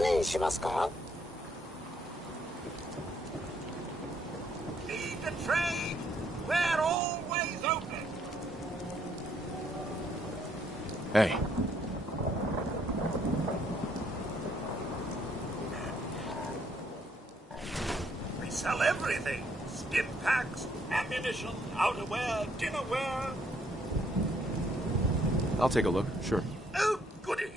何しますか? Need to trade? We're always open. Hey. We sell everything. Stim packs, ammunition, outerwear, dinnerware. I'll take a look, sure. Oh, goody.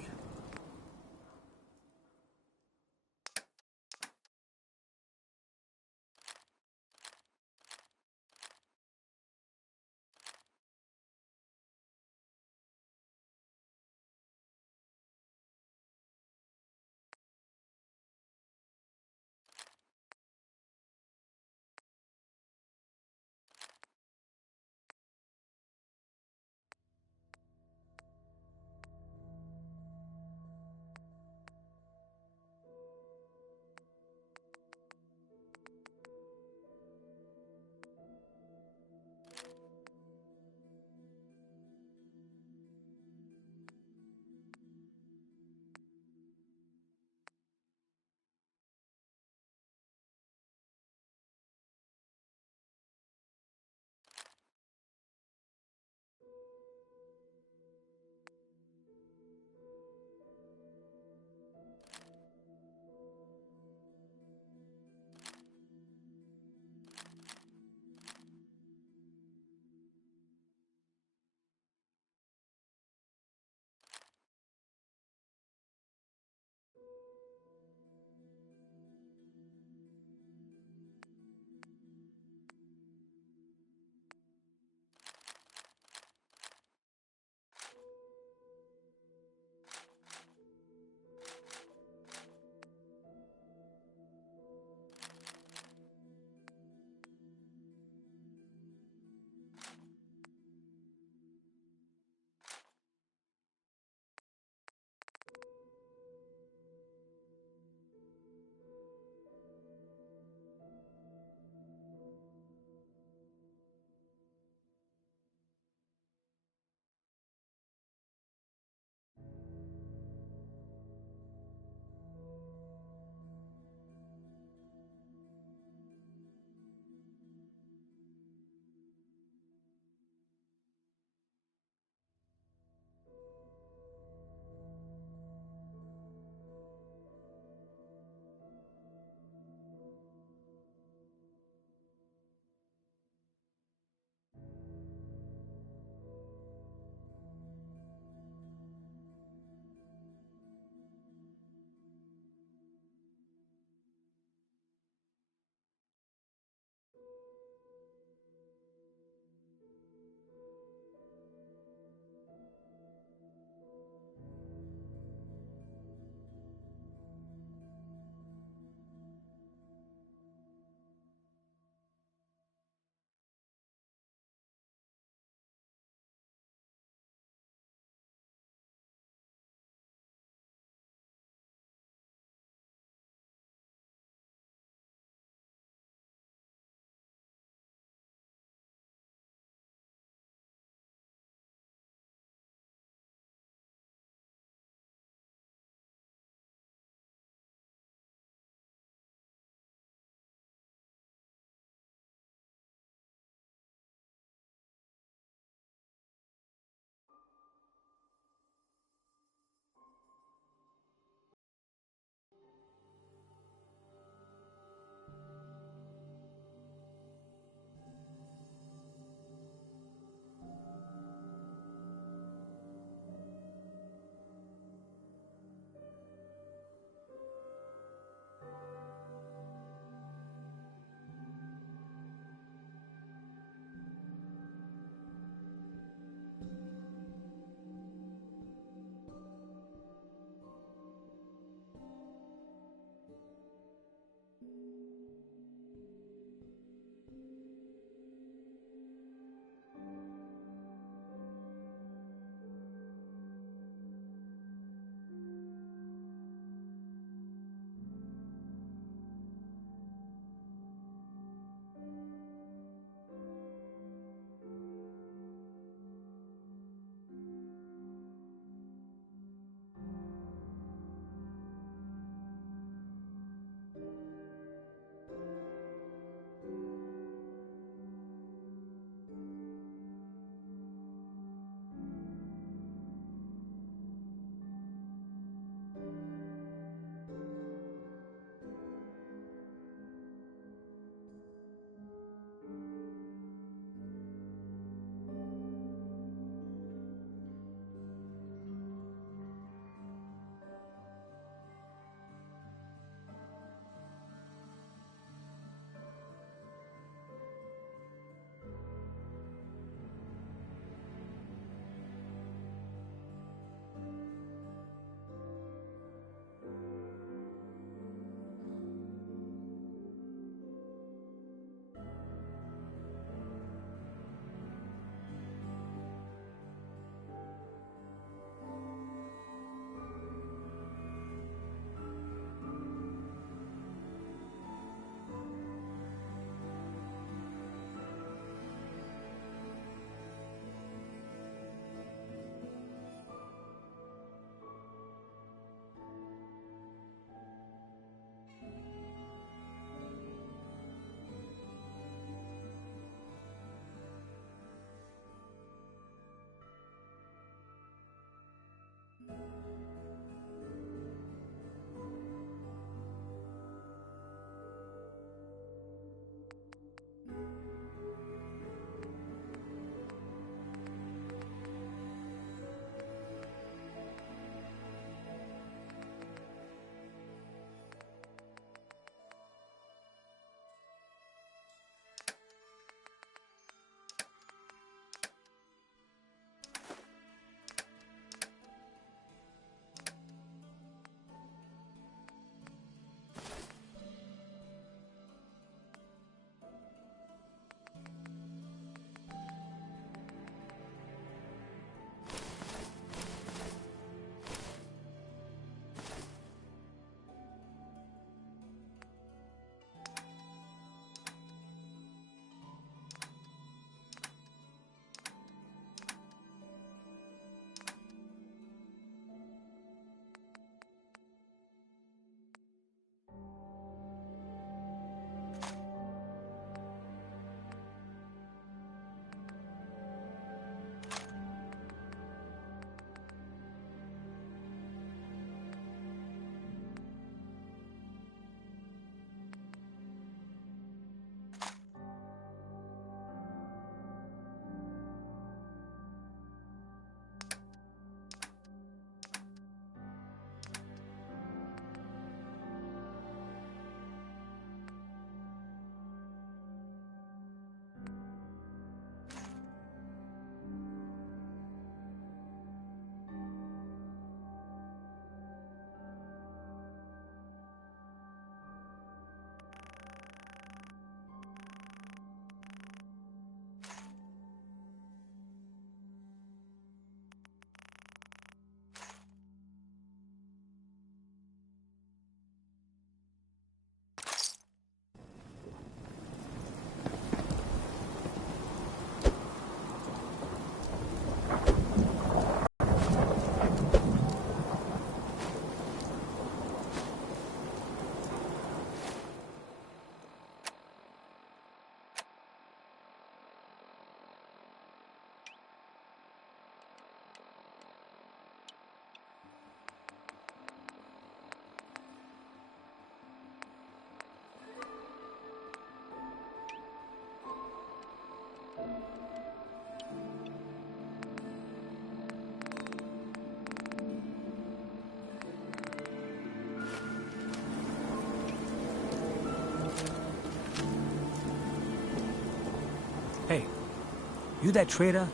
You that trader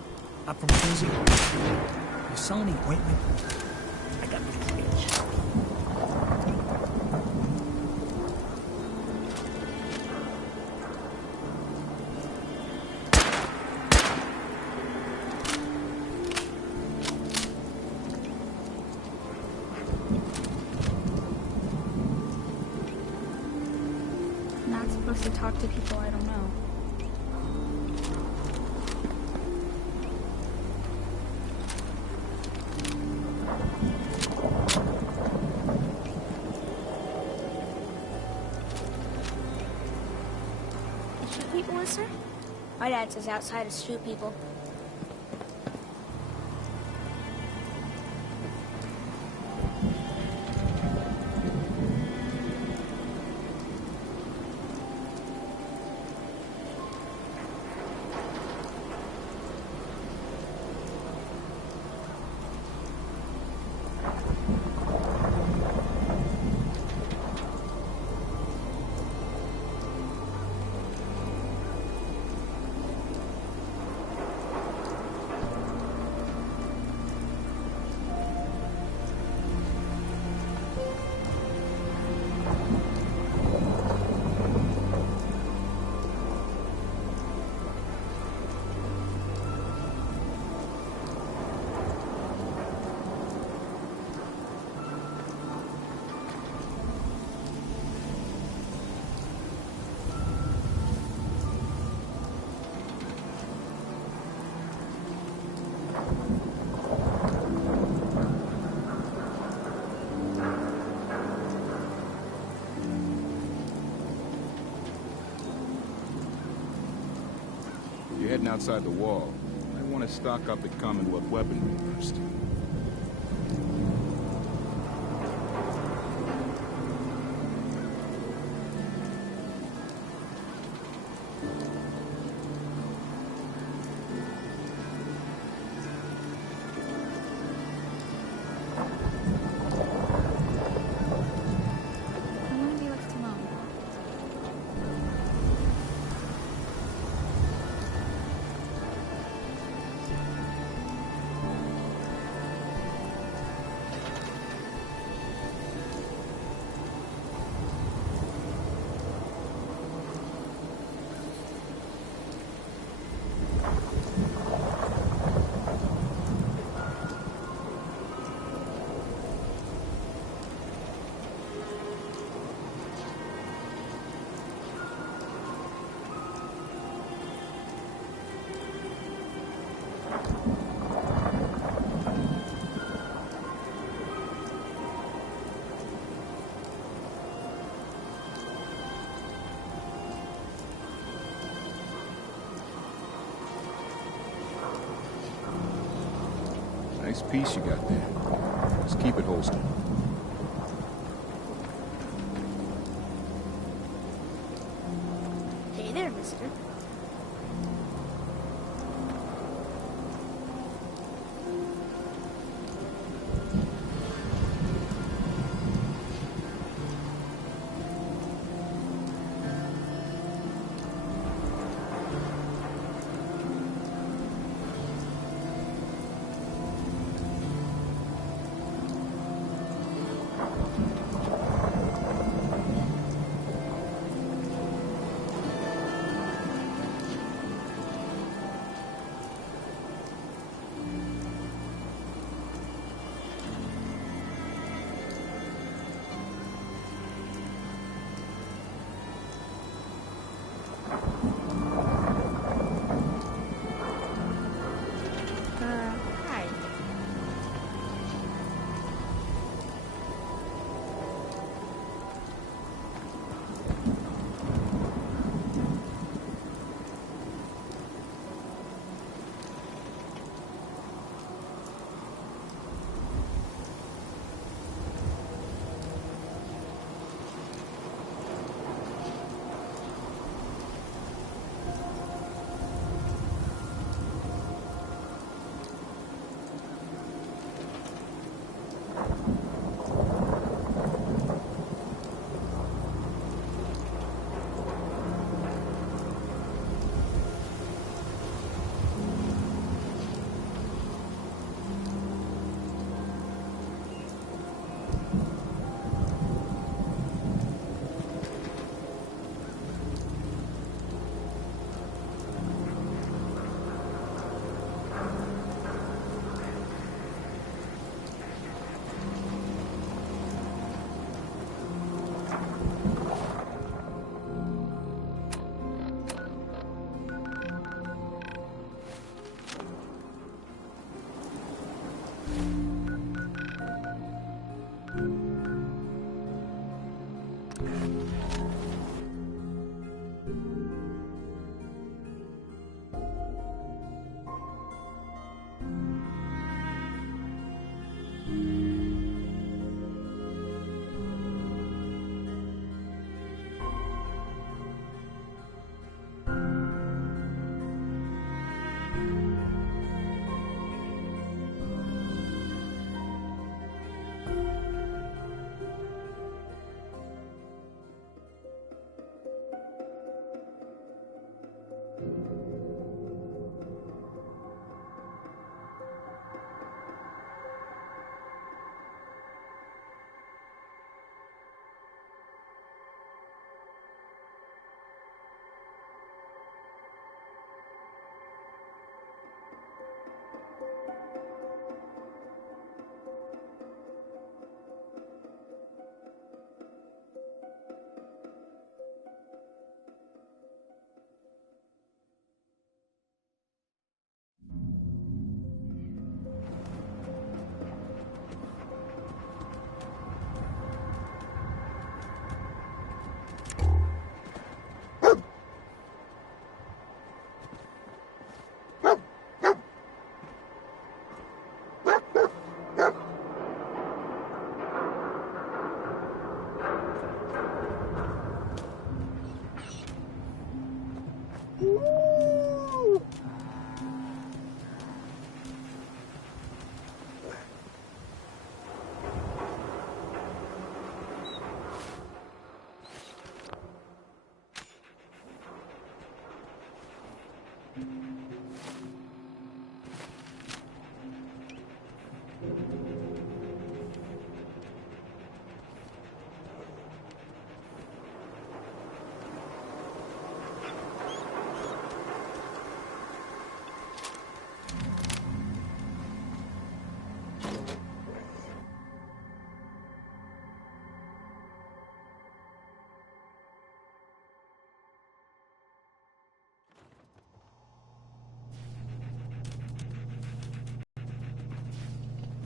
up from Quincy? You sell any ointment? I got this itch. Not supposed to talk to people I don't know. Shoot people, is there? My dad says outside is shoot people. You're heading outside the wall. I want to stock up at Commonwealth weaponry first. I want to be left alone. Nice piece you got there. Just keep it holstered. Hey there, mister.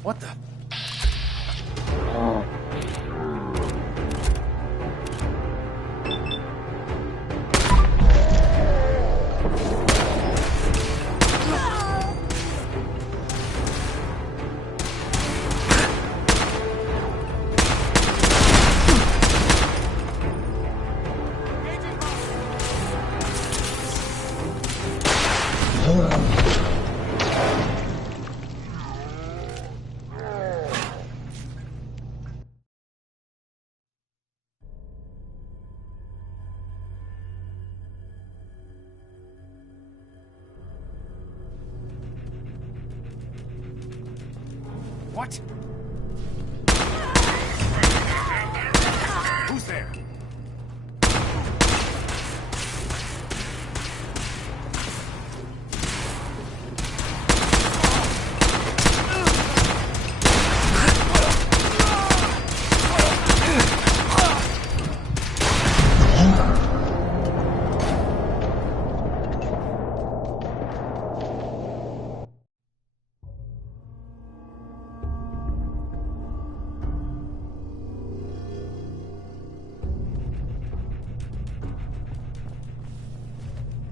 What the? What? Who's there?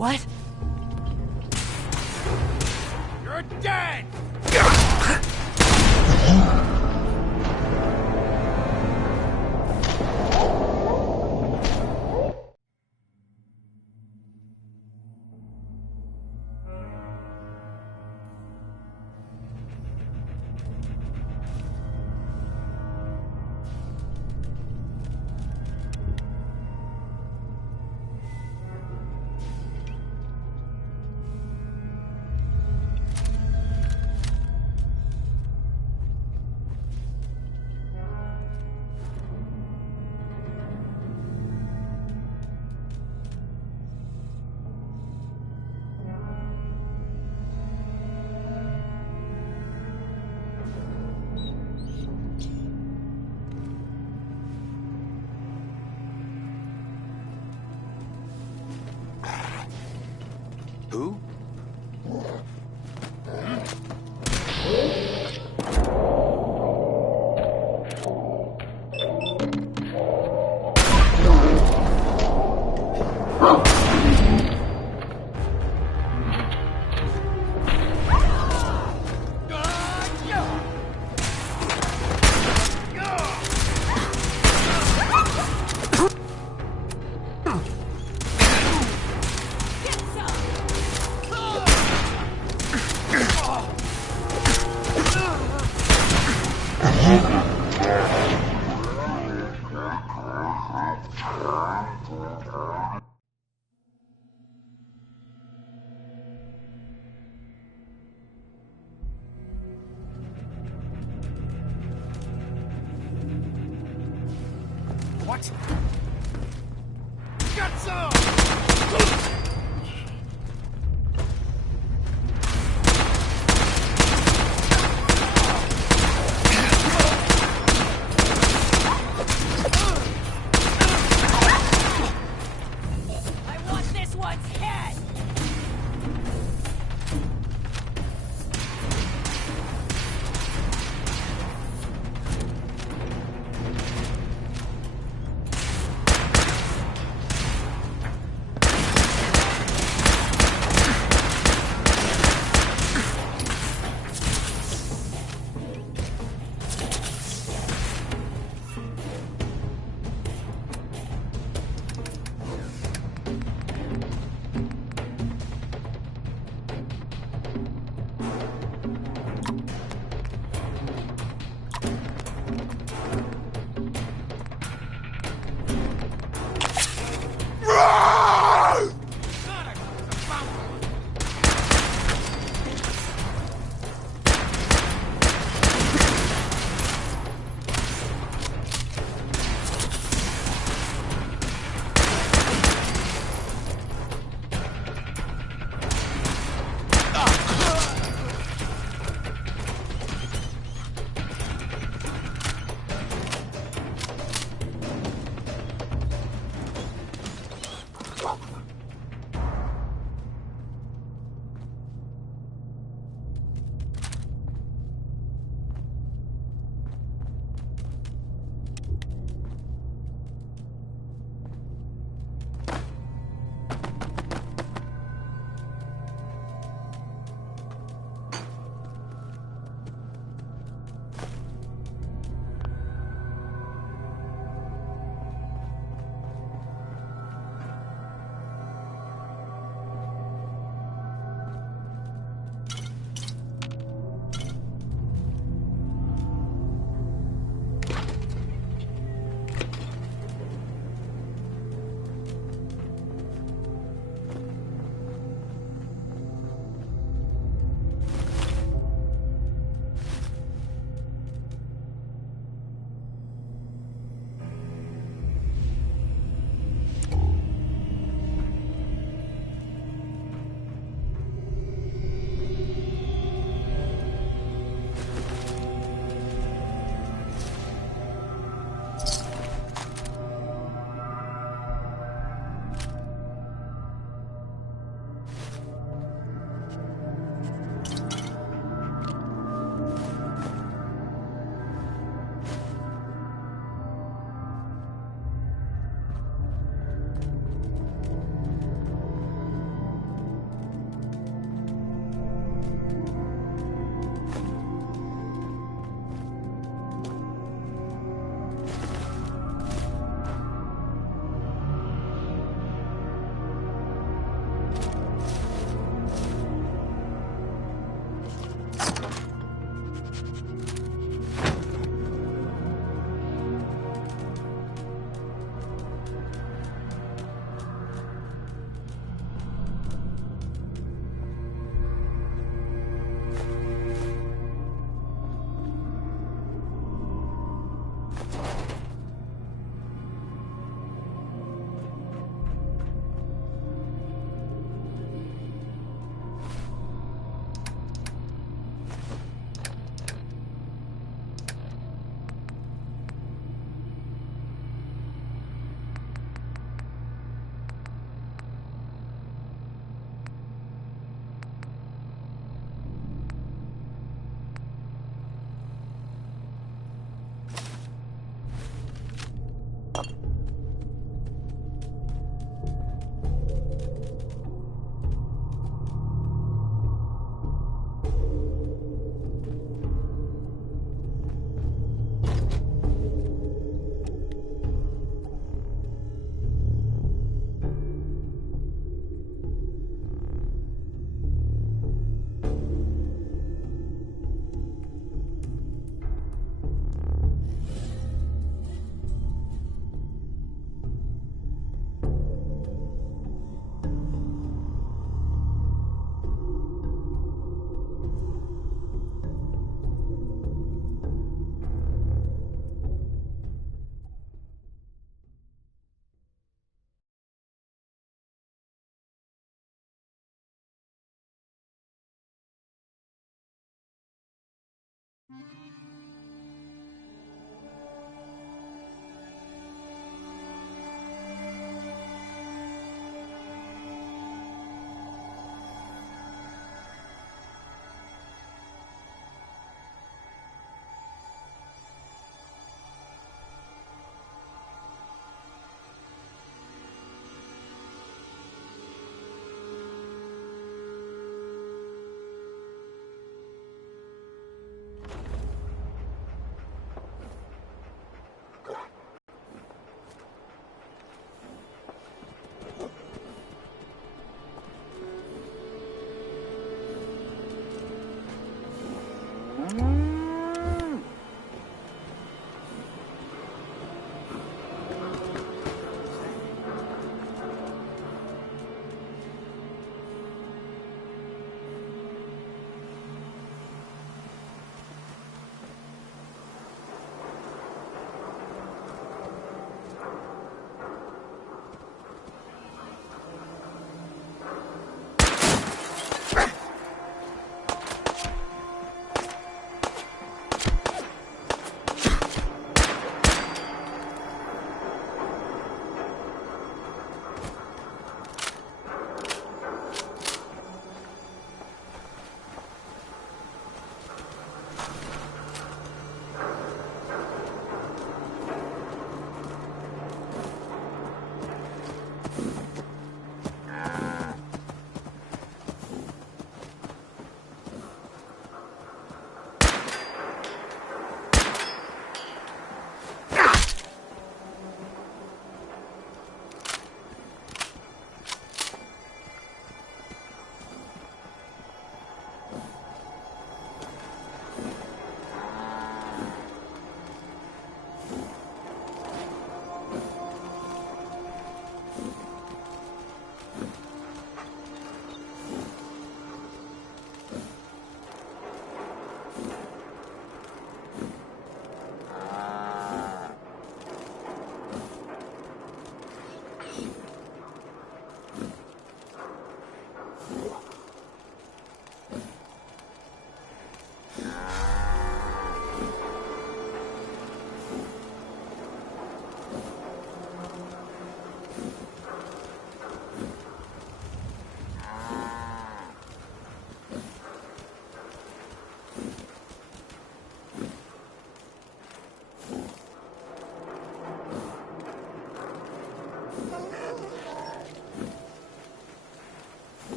What? You're dead! What? Got some! I want this one's head!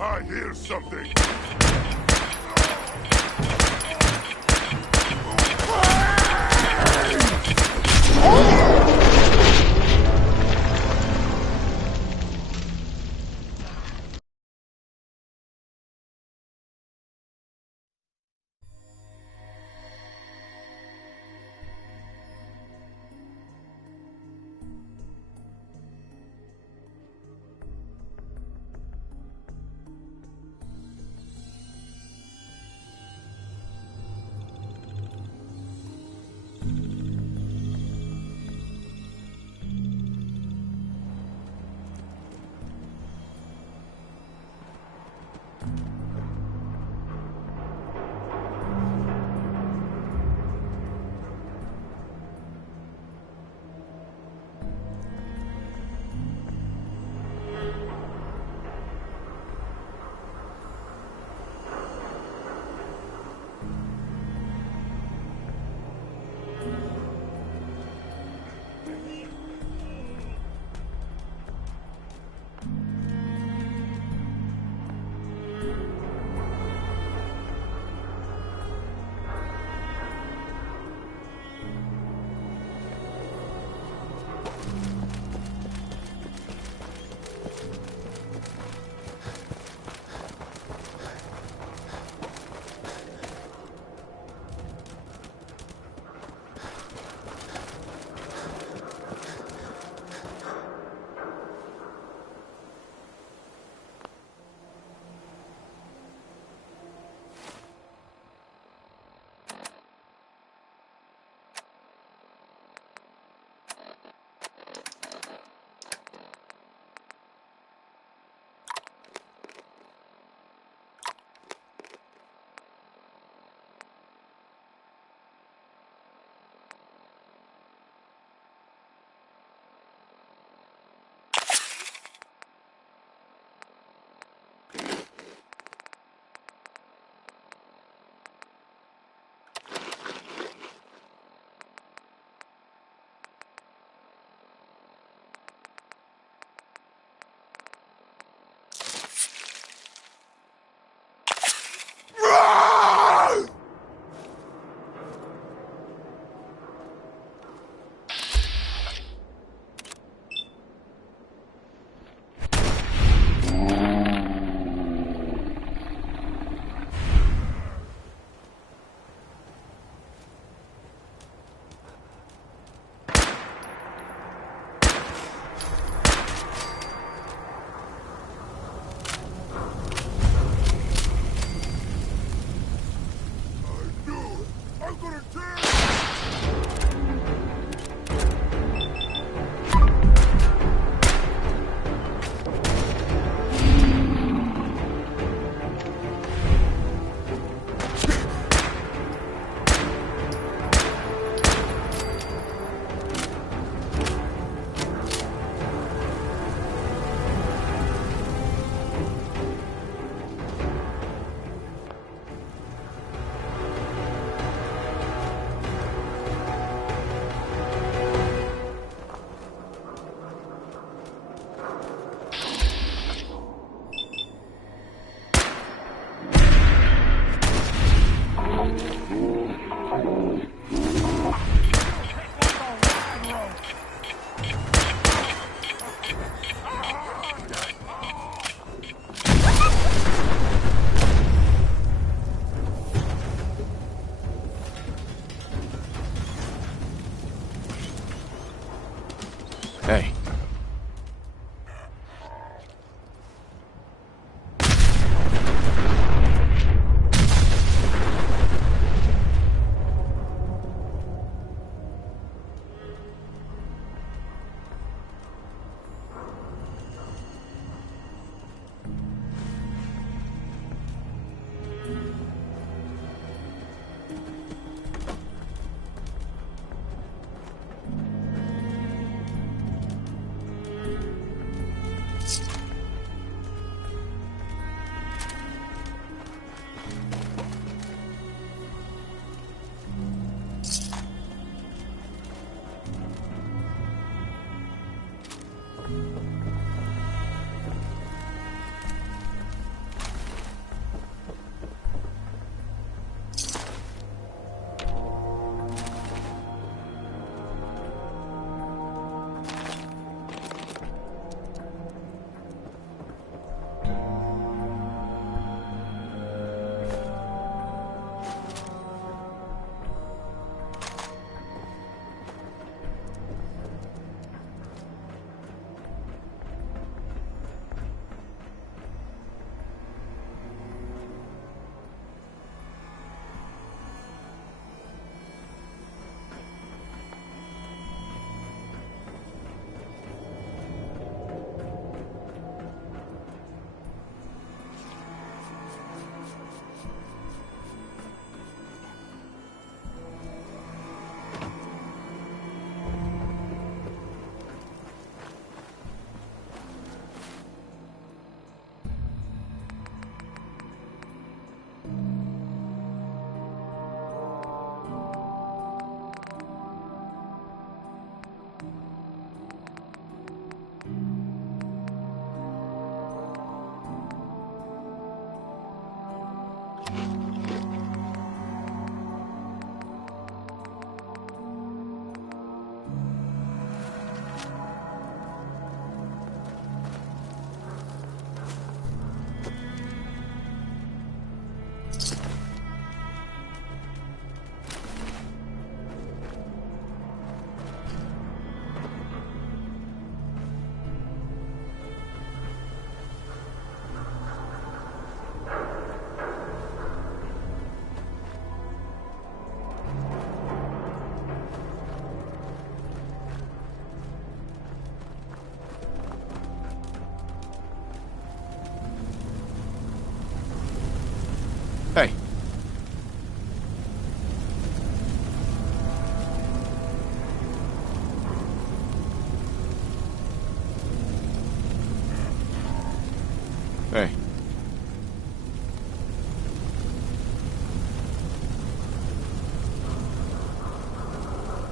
I hear something. Hey.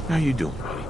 How you doing, buddy?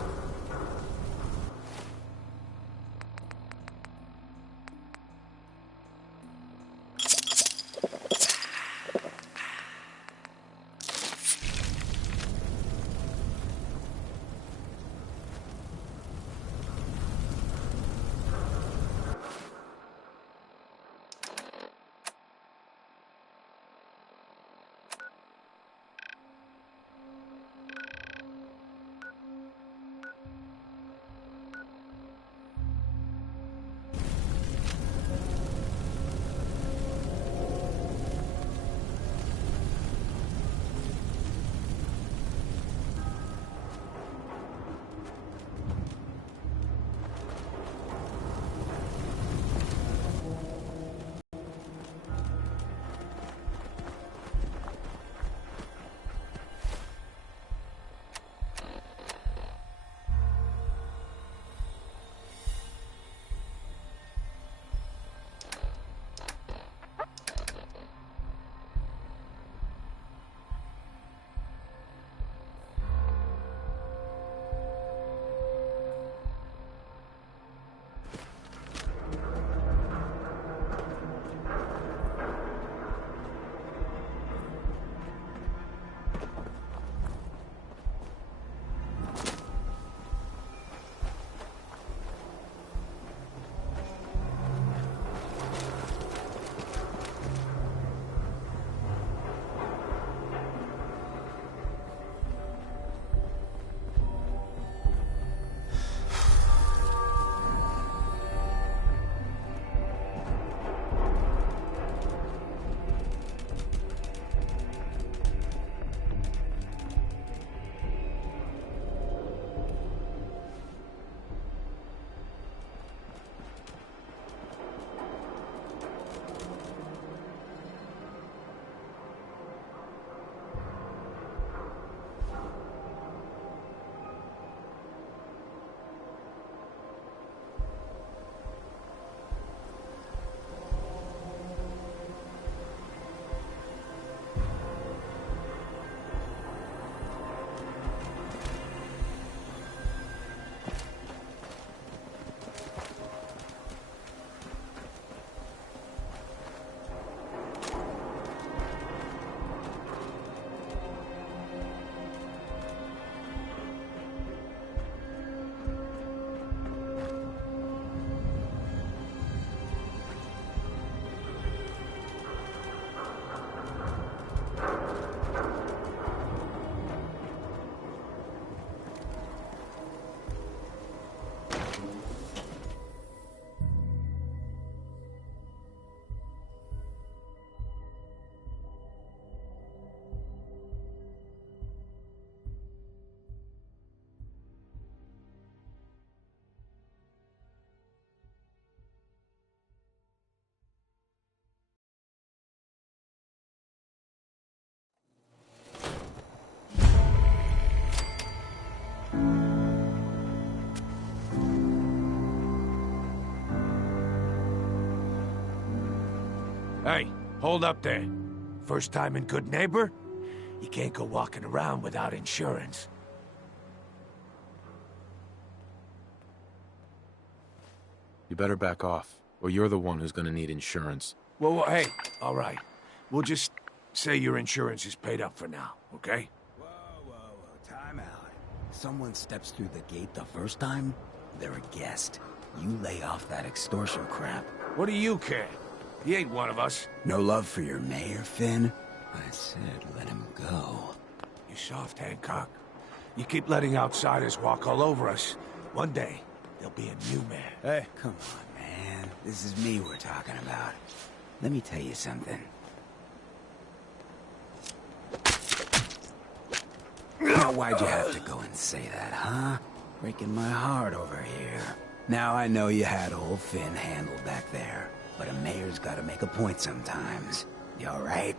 Hey, hold up there. First time in Good Neighbor? You can't go walking around without insurance. You better back off, or you're the one who's gonna need insurance. Well, hey, all right. We'll just say your insurance is paid up for now, okay? Whoa, time out. Someone steps through the gate the first time, they're a guest. You lay off that extortion crap. What do you care? He ain't one of us. No love for your mayor, Finn? I said let him go. You soft, Hancock. You keep letting outsiders walk all over us. One day, there'll be a new man. Hey, come on, man. This is me we're talking about. Let me tell you something. Now, why'd you have to go and say that, huh? Breaking my heart over here. Now I know you had old Finn handled back there, but a mayor's gotta make a point sometimes. You alright?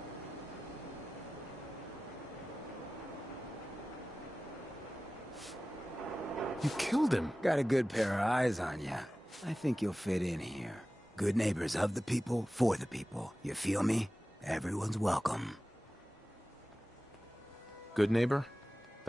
You killed him. Got a good pair of eyes on ya. I think you'll fit in here. Good neighbors of the people, for the people. You feel me? Everyone's welcome. Good neighbor?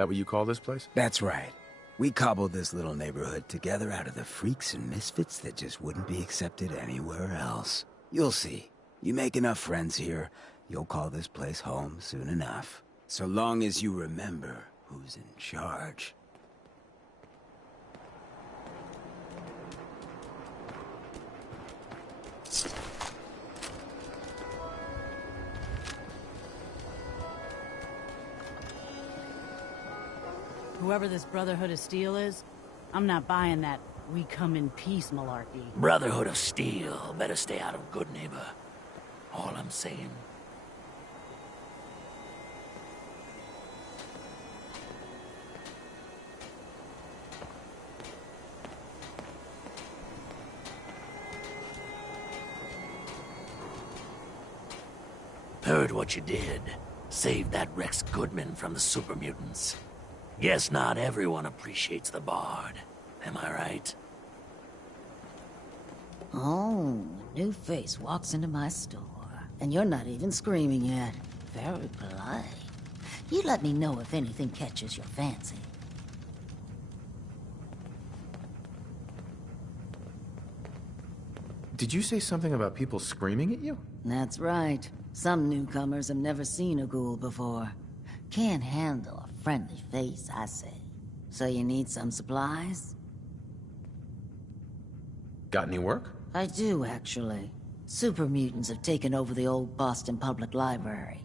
That what you call this place? That's right. We cobbled this little neighborhood together out of the freaks and misfits that just wouldn't be accepted anywhere else. You'll see. You make enough friends here, you'll call this place home soon enough. So long as you remember who's in charge. Whoever this Brotherhood of Steel is, I'm not buying that we come in peace malarkey. Brotherhood of Steel. Better stay out of Good Neighbor. All I'm saying. Heard what you did. Saved that Rex Goodman from the super mutants. Guess not everyone appreciates the Bard. Am I right? Oh, new face walks into my store. And you're not even screaming yet. Very polite. You let me know if anything catches your fancy. Did you say something about people screaming at you? That's right. Some newcomers have never seen a ghoul before. Can't handle a friendly face, I say. So you need some supplies? Got any work? I do, actually. Super mutants have taken over the old Boston Public Library.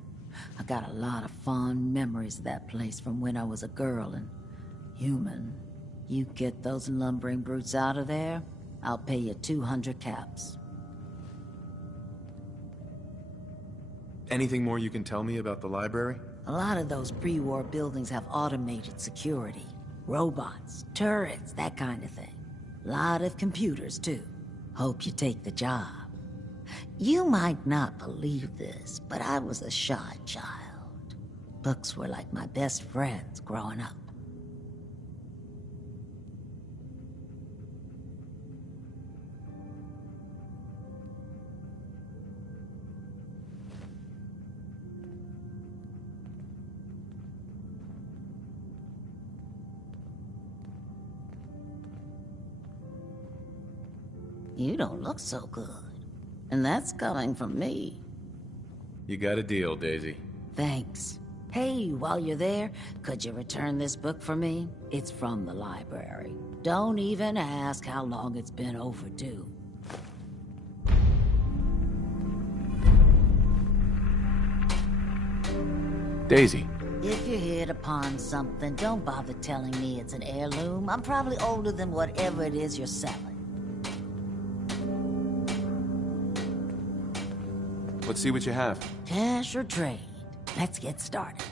I got a lot of fond memories of that place from when I was a girl and human. You get those lumbering brutes out of there, I'll pay you 200 caps. Anything more you can tell me about the library? A lot of those pre-war buildings have automated security. Robots, turrets, that kind of thing. Lot of computers, too. Hope you take the job. You might not believe this, but I was a shy child. Books were like my best friends growing up. You don't look so good. And that's coming from me. You got a deal, Daisy. Thanks. Hey, while you're there, could you return this book for me? It's from the library. Don't even ask how long it's been overdue. Daisy. If you hit upon something, don't bother telling me it's an heirloom. I'm probably older than whatever it is you're selling. Let's see what you have. Cash or trade? Let's get started.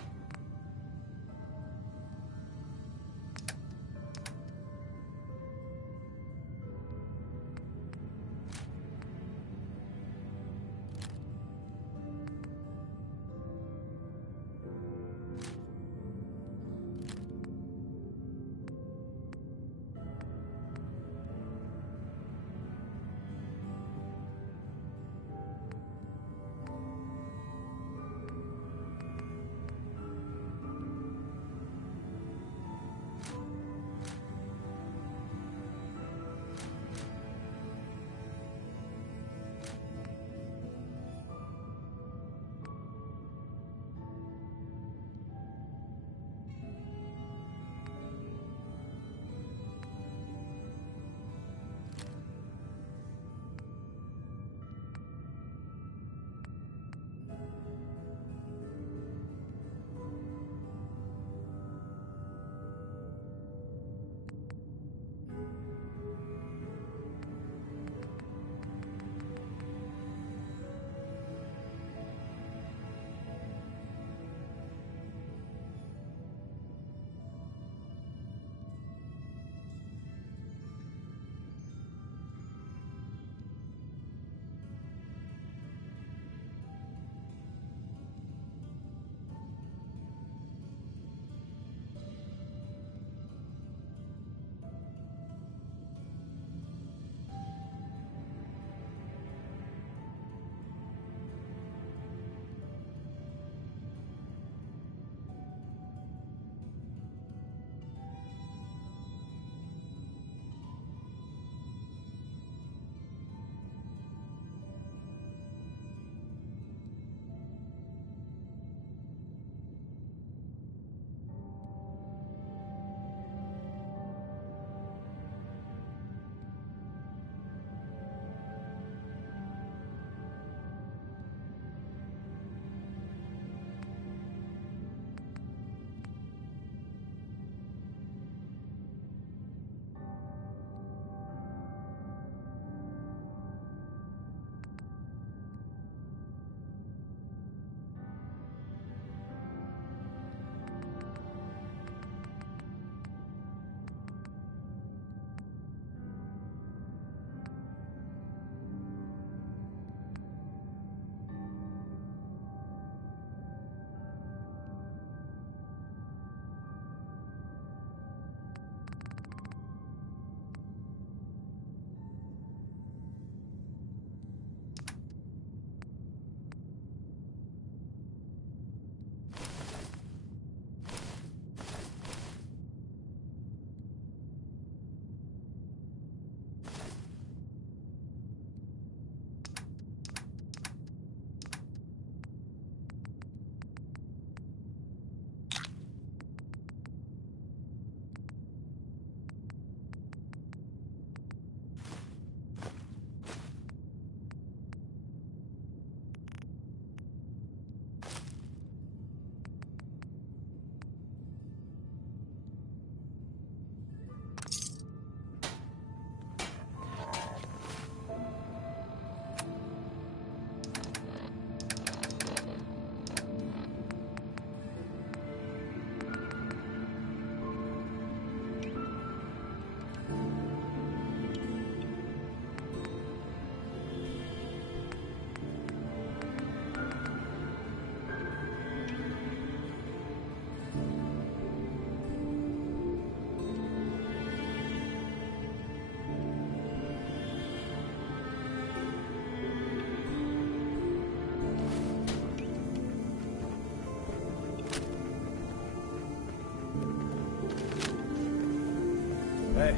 Hey.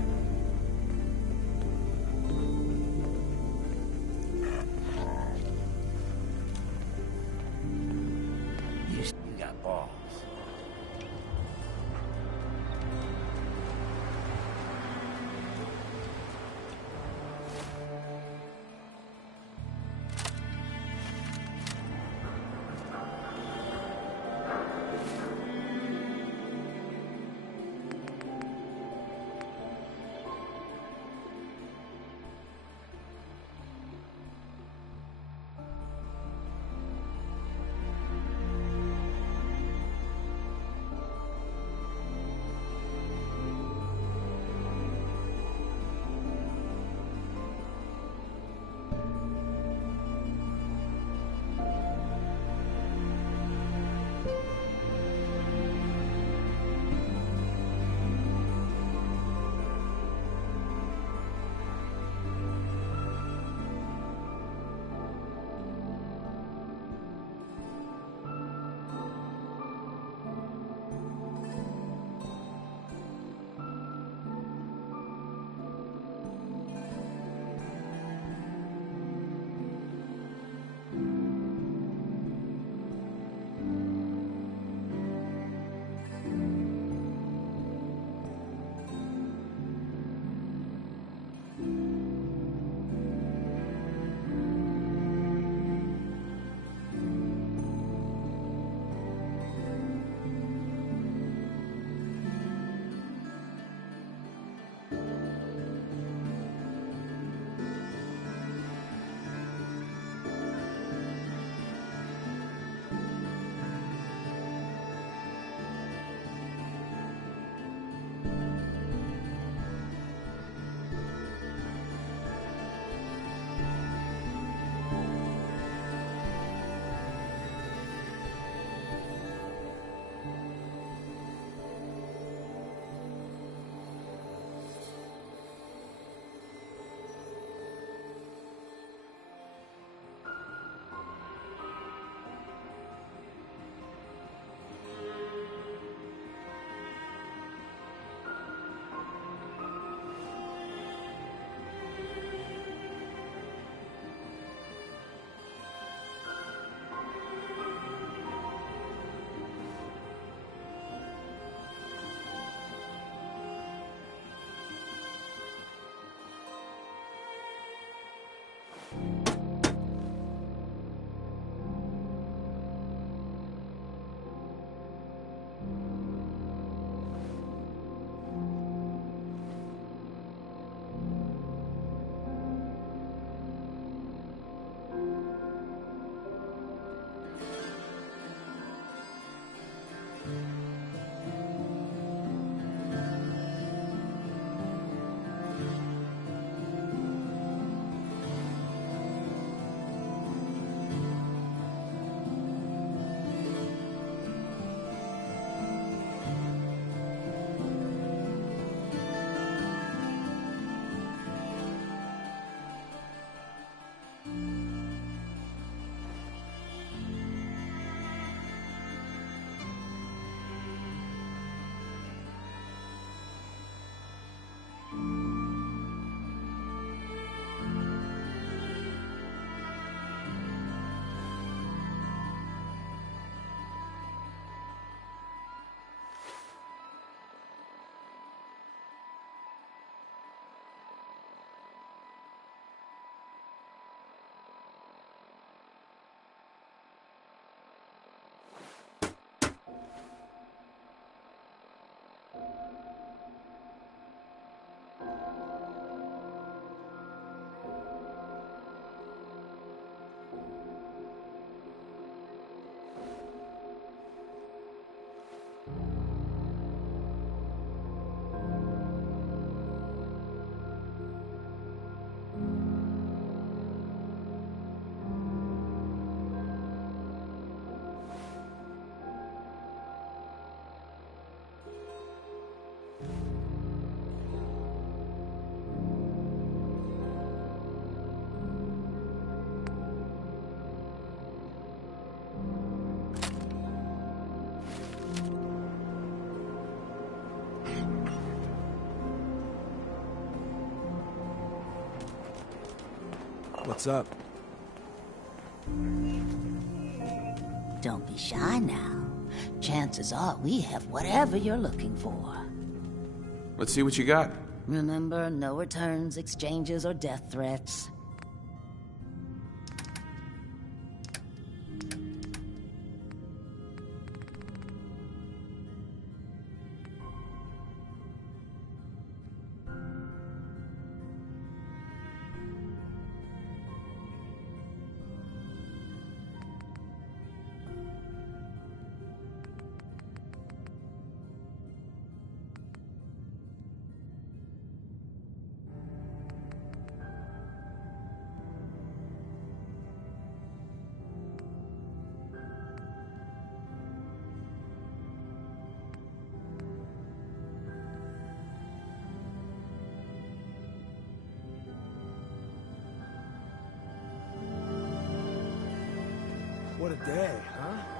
You got balls. What's up? Don't be shy now. Chances are we have whatever you're looking for. Let's see what you got. Remember, no returns, exchanges, or death threats. What a day, huh?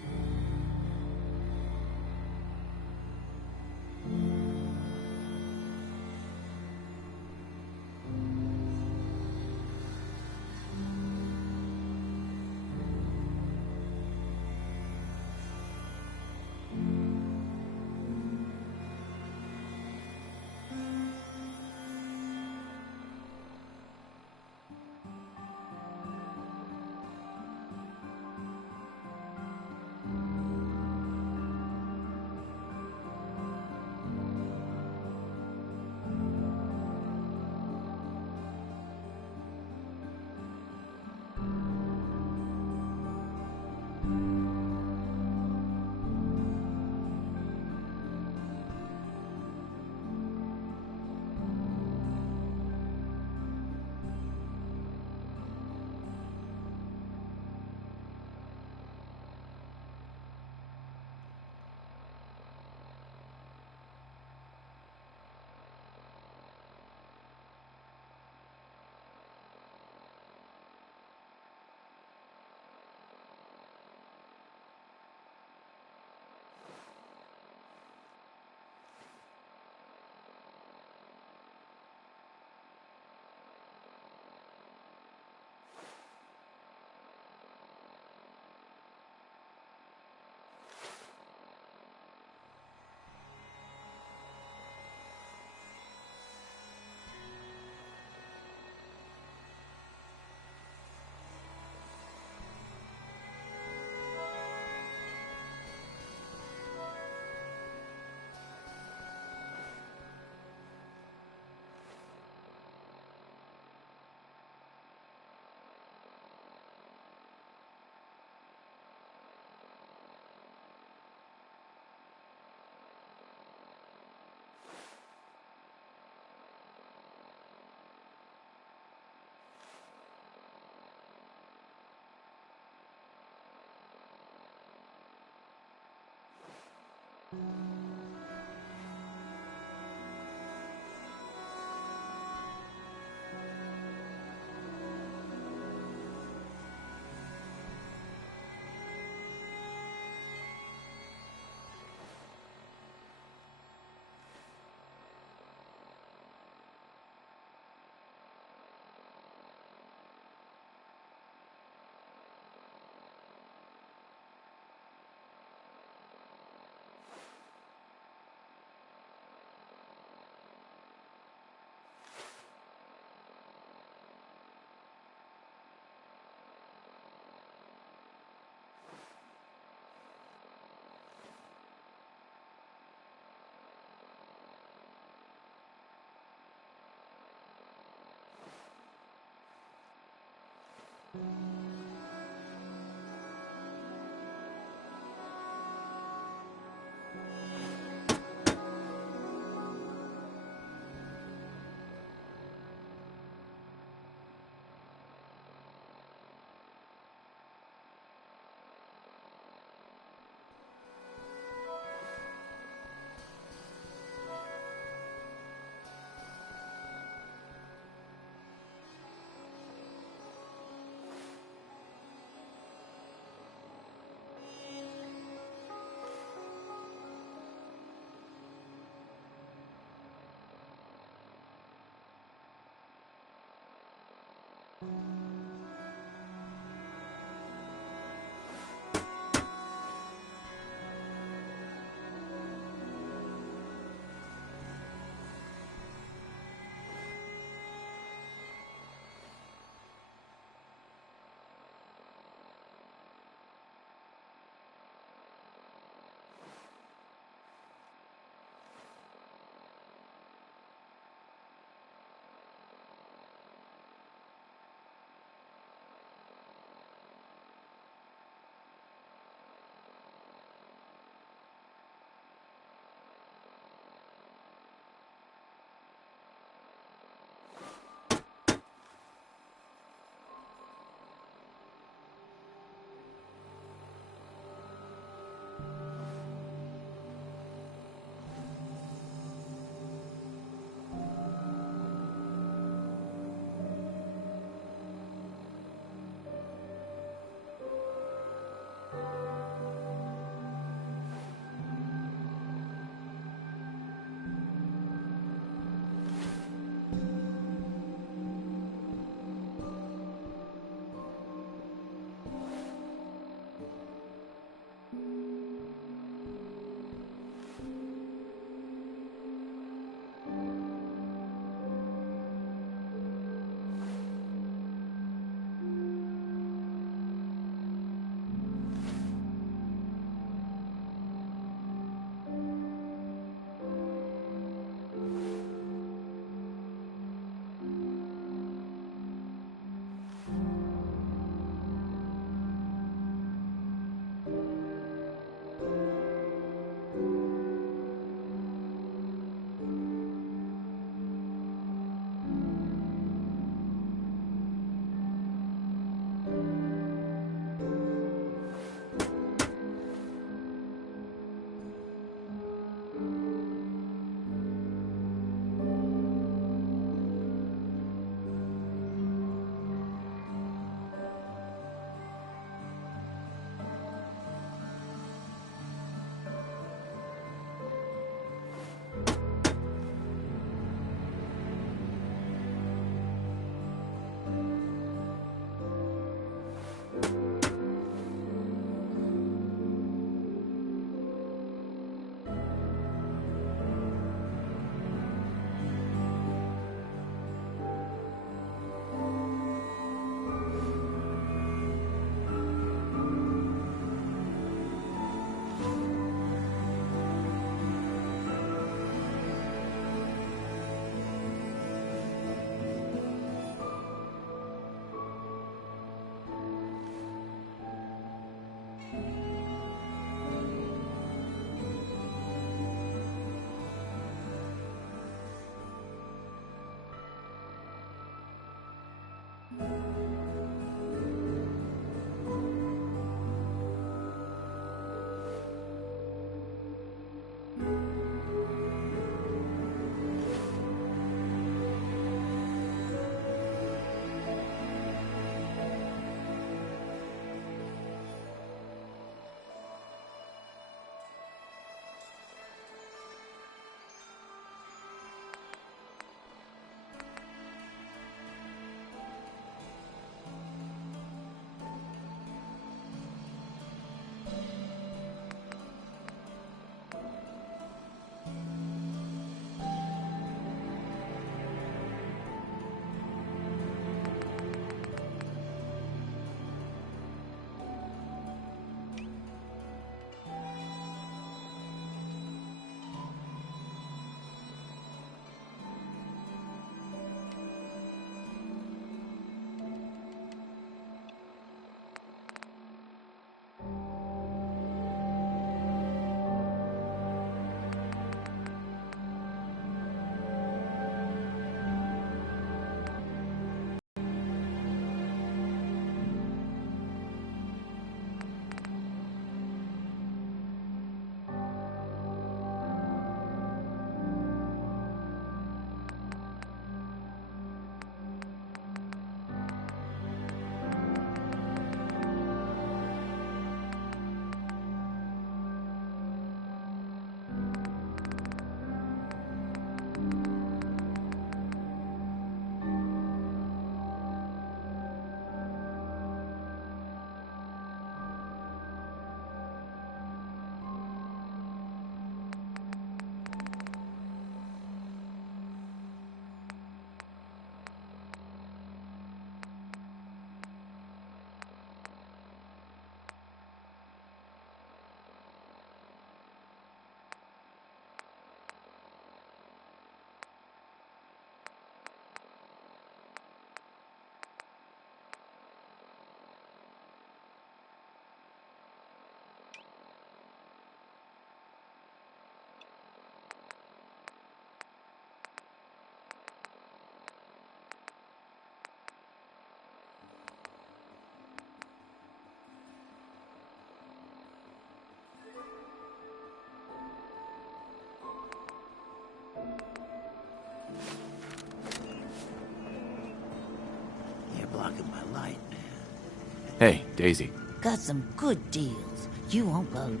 Hey, Daisy. Got some good deals. You won't believe.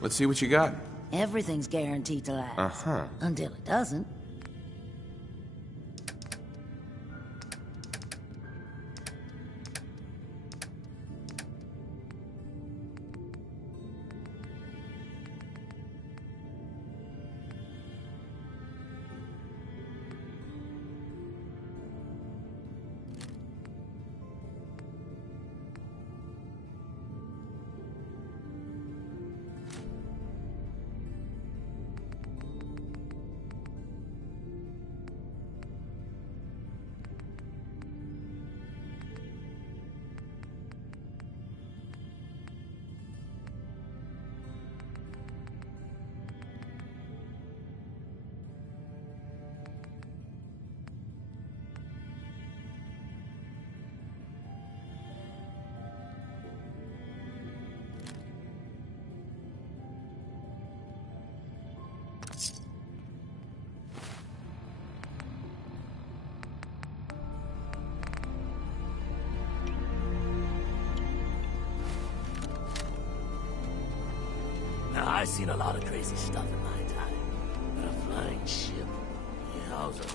Let's see what you got. Everything's guaranteed to last. Uh-huh. Until it doesn't. Now, I've seen a lot of crazy stuff in my time, but a flying ship, yowza.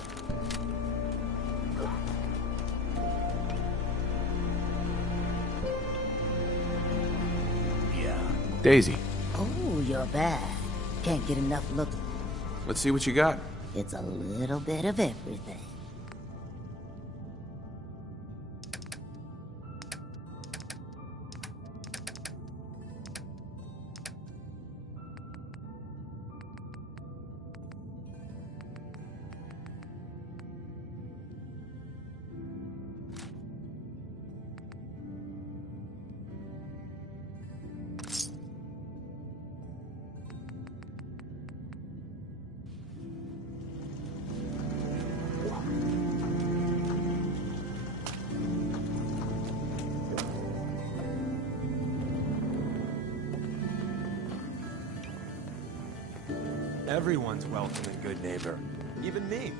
Yeah. Daisy. Oh, you're bad. Can't get enough looking. Let's see what you got. It's a little bit of everything. Everyone's welcome and good neighbor. Even me.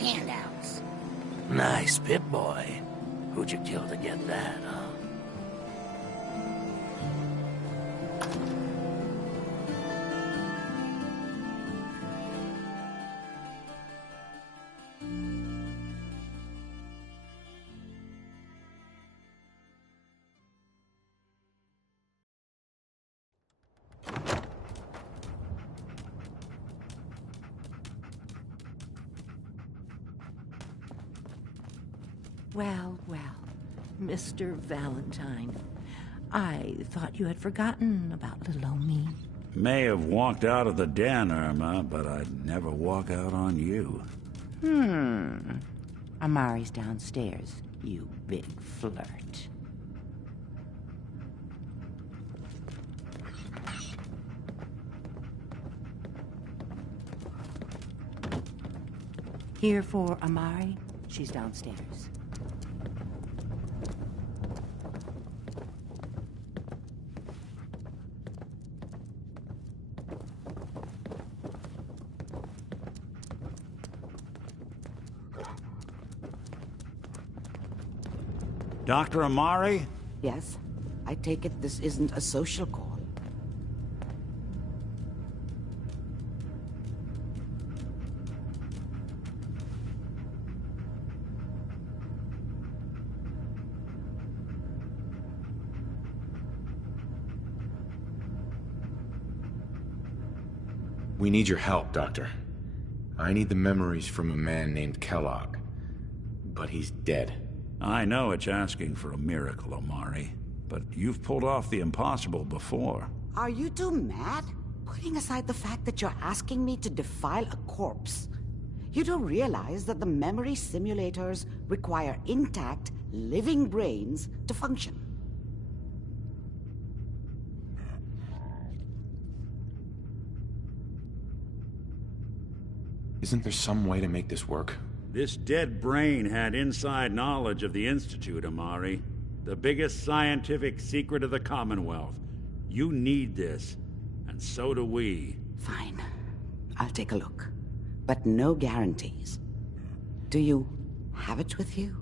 Handouts. Nice pit boy. Who'd you kill to get that, huh? Well, well, Mr. Valentine. I thought you had forgotten about little old me. May have walked out of the den, Irma, but I'd never walk out on you. Amari's downstairs, you big flirt. Here for Amari? She's downstairs. Dr. Amari? Yes. I take it this isn't a social call. We need your help, Doctor. I need the memories from a man named Kellogg. But he's dead. I know it's asking for a miracle, Amari. But you've pulled off the impossible before. Are you two mad? Putting aside the fact that you're asking me to defile a corpse, you do realize that the memory simulators require intact, living brains to function. Isn't there some way to make this work? This dead brain had inside knowledge of the Institute, Amari. The biggest scientific secret of the Commonwealth. You need this, and so do we. Fine. I'll take a look. But no guarantees. Do you have it with you?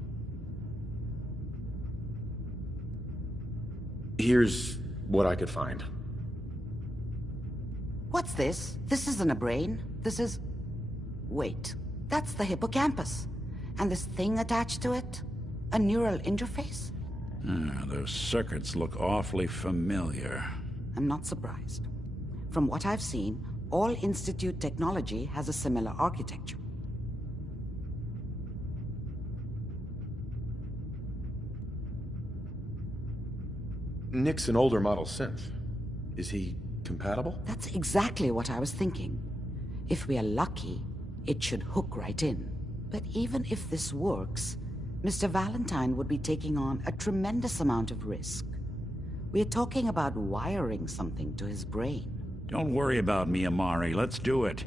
Here's what I could find. What's this? This isn't a brain. This is... Wait. That's the hippocampus. And this thing attached to it? A neural interface? Those circuits look awfully familiar. I'm not surprised. From what I've seen, all Institute technology has a similar architecture. Nick's an older model synth. Is he compatible? That's exactly what I was thinking. If we are lucky, it should hook right in. But even if this works, Mr. Valentine would be taking on a tremendous amount of risk. We're talking about wiring something to his brain. Don't worry about me, Amari. Let's do it.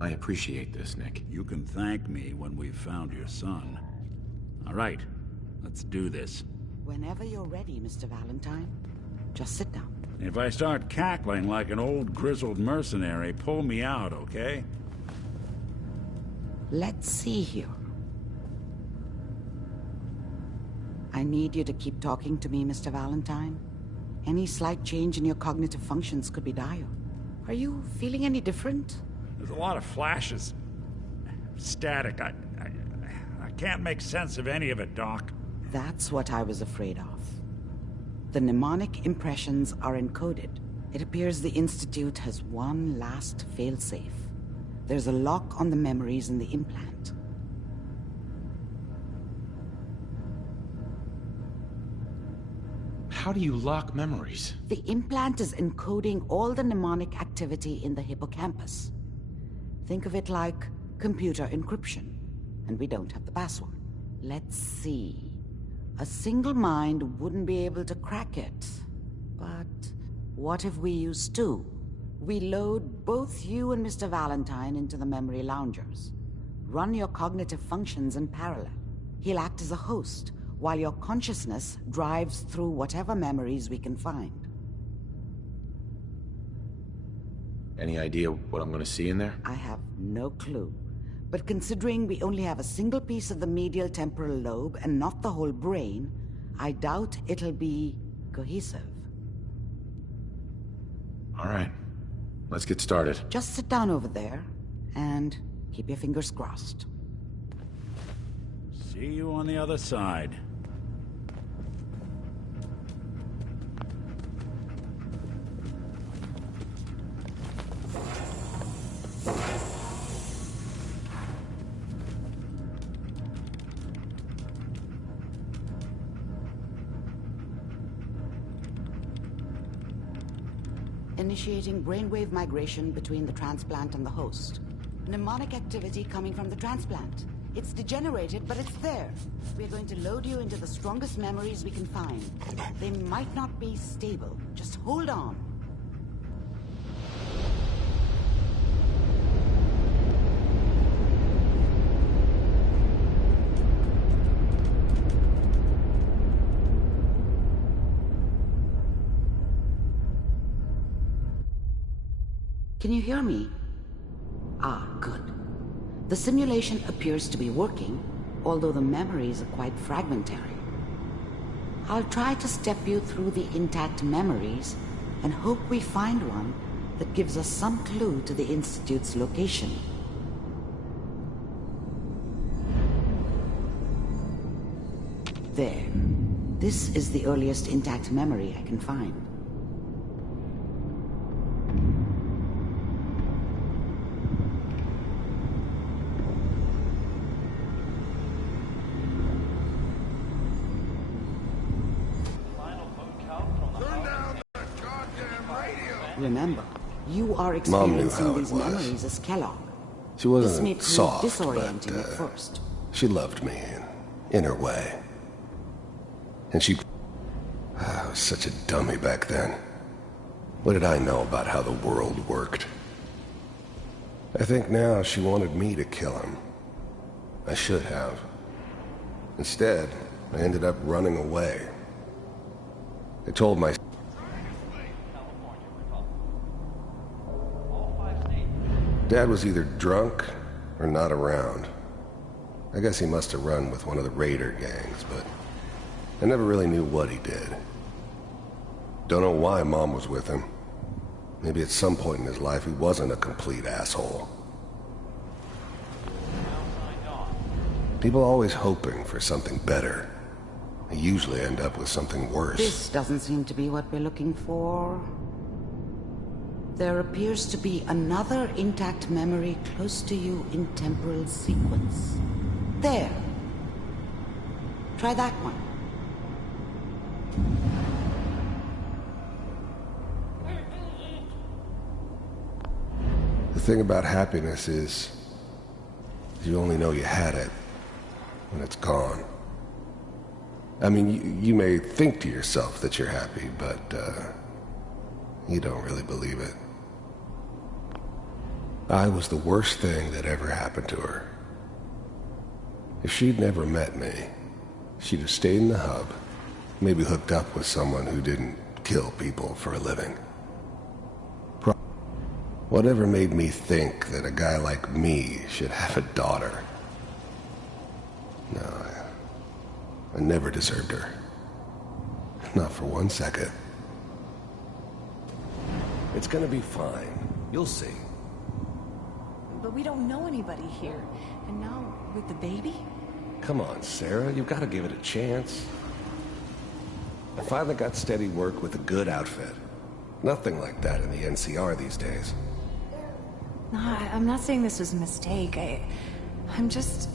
I appreciate this, Nick. You can thank me when we've found your son. All right, let's do this. Whenever you're ready, Mr. Valentine. Just sit down. If I start cackling like an old grizzled mercenary, pull me out, okay? Let's see here. I need you to keep talking to me, Mr. Valentine. Any slight change in your cognitive functions could be dire. Are you feeling any different? There's a lot of flashes. Static. I can't make sense of any of it, Doc. That's what I was afraid of. The mnemonic impressions are encoded. It appears the Institute has one last failsafe. There's a lock on the memories in the implant. How do you lock memories? The implant is encoding all the mnemonic activity in the hippocampus. Think of it like computer encryption, and we don't have the password. Let's see. A single mind wouldn't be able to crack it. But what if we use two? We load both you and Mr. Valentine into the memory loungers. Run your cognitive functions in parallel. He'll act as a host, while your consciousness drives through whatever memories we can find. Any idea what I'm gonna see in there? I have no clue. But considering we only have a single piece of the medial temporal lobe and not the whole brain, I doubt it'll be cohesive. All right, let's get started. Just sit down over there and keep your fingers crossed. See you on the other side. Initiating brainwave migration between the transplant and the host. Mnemonic activity coming from the transplant. It's degenerated, but it's there. We're going to load you into the strongest memories we can find. They might not be stable. Just hold on. Can you hear me? Ah, good. The simulation appears to be working, although the memories are quite fragmentary. I'll try to step you through the intact memories and hope we find one that gives us some clue to the Institute's location. There. This is the earliest intact memory I can find. Remember, you are experiencing these memories as Kellogg. She This may wasn't prove soft, disorienting but at first. she loved me in her way. And she... I was such a dummy back then. What did I know about how the world worked? I think now she wanted me to kill him. I should have. Instead, I ended up running away. I told my... Dad was either drunk or not around. I guess he must have run with one of the raider gangs, but I never really knew what he did. Don't know why Mom was with him. Maybe at some point in his life he wasn't a complete asshole. People are always hoping for something better. They usually end up with something worse. This doesn't seem to be what we're looking for. There appears to be another intact memory close to you in temporal sequence. There. Try that one. The thing about happiness is you only know you had it when it's gone. I mean, you may think to yourself that you're happy, but you don't really believe it. I was the worst thing that ever happened to her. If she'd never met me, she'd have stayed in the hub, maybe hooked up with someone who didn't kill people for a living. Whatever made me think that a guy like me should have a daughter? No, I never deserved her. Not for 1 second. It's gonna be fine. You'll see. But we don't know anybody here. And now, with the baby? Come on, Sarah, you've got to give it a chance. I finally got steady work with a good outfit. Nothing like that in the NCR these days. No, I'm not saying this was a mistake. I'm just...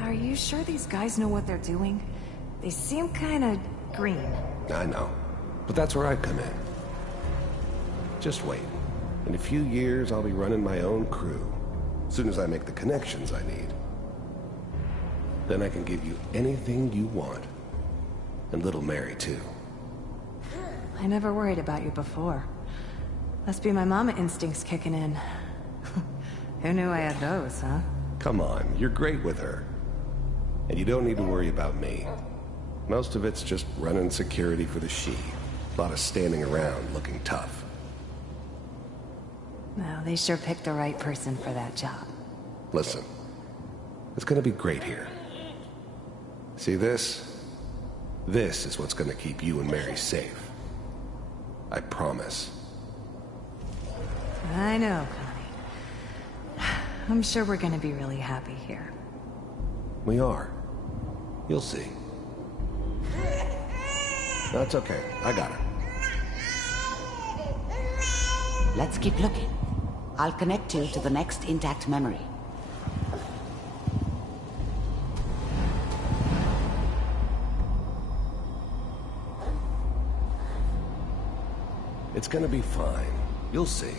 Are you sure these guys know what they're doing? They seem kinda green. I know. But that's where I come in. Just wait. In a few years, I'll be running my own crew. As soon as I make the connections I need. Then I can give you anything you want. And little Mary, too. I never worried about you before. Must be my mama instincts kicking in. Who knew I had those, huh? Come on, you're great with her. And you don't need to worry about me. Most of it's just running security for the she. A lot of standing around looking tough. Well, they sure picked the right person for that job. Listen, it's gonna be great here. See this? This is what's gonna keep you and Mary safe. I promise. I know, Connie. I'm sure we're gonna be really happy here. We are. You'll see. That's okay. I got her. Let's keep looking. I'll connect you to the next intact memory. It's gonna be fine. You'll see.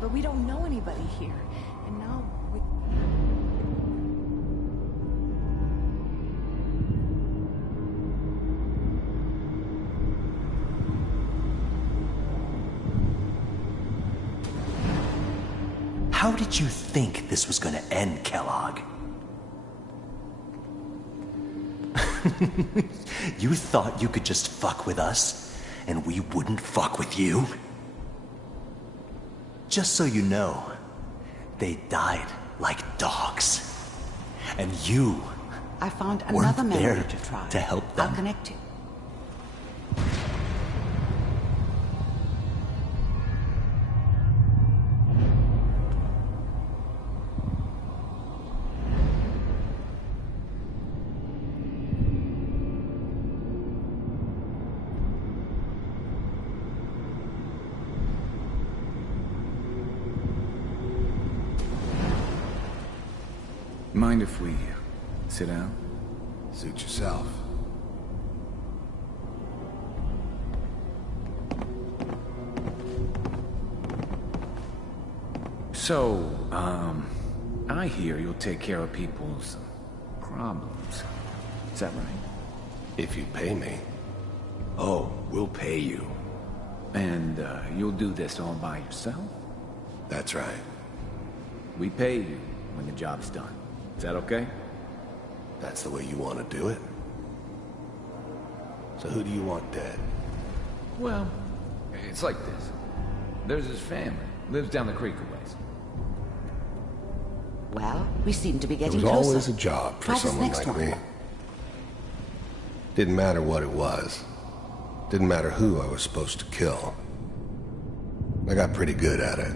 But we don't know anybody here. And now we... How did you think this was gonna end, Kellogg? You thought you could just fuck with us, and we wouldn't fuck with you? Just so you know, They died like dogs. And you I found weren't another there memory to try. to help them. I'll connect you. Mind if we sit down? Suit yourself. So, I hear you'll take care of people's problems. Is that right? If you pay me. Oh, we'll pay you. And, you'll do this all by yourself? That's right. We pay you when the job's done. Is that okay? That's the way you want to do it? So who do you want dead? Well, it's like this. There's his family. Lives down the creek a ways. Well, we seem to be There getting was closer. always a job for Try this someone next like one. me. Didn't matter what it was. Didn't matter who I was supposed to kill. I got pretty good at it.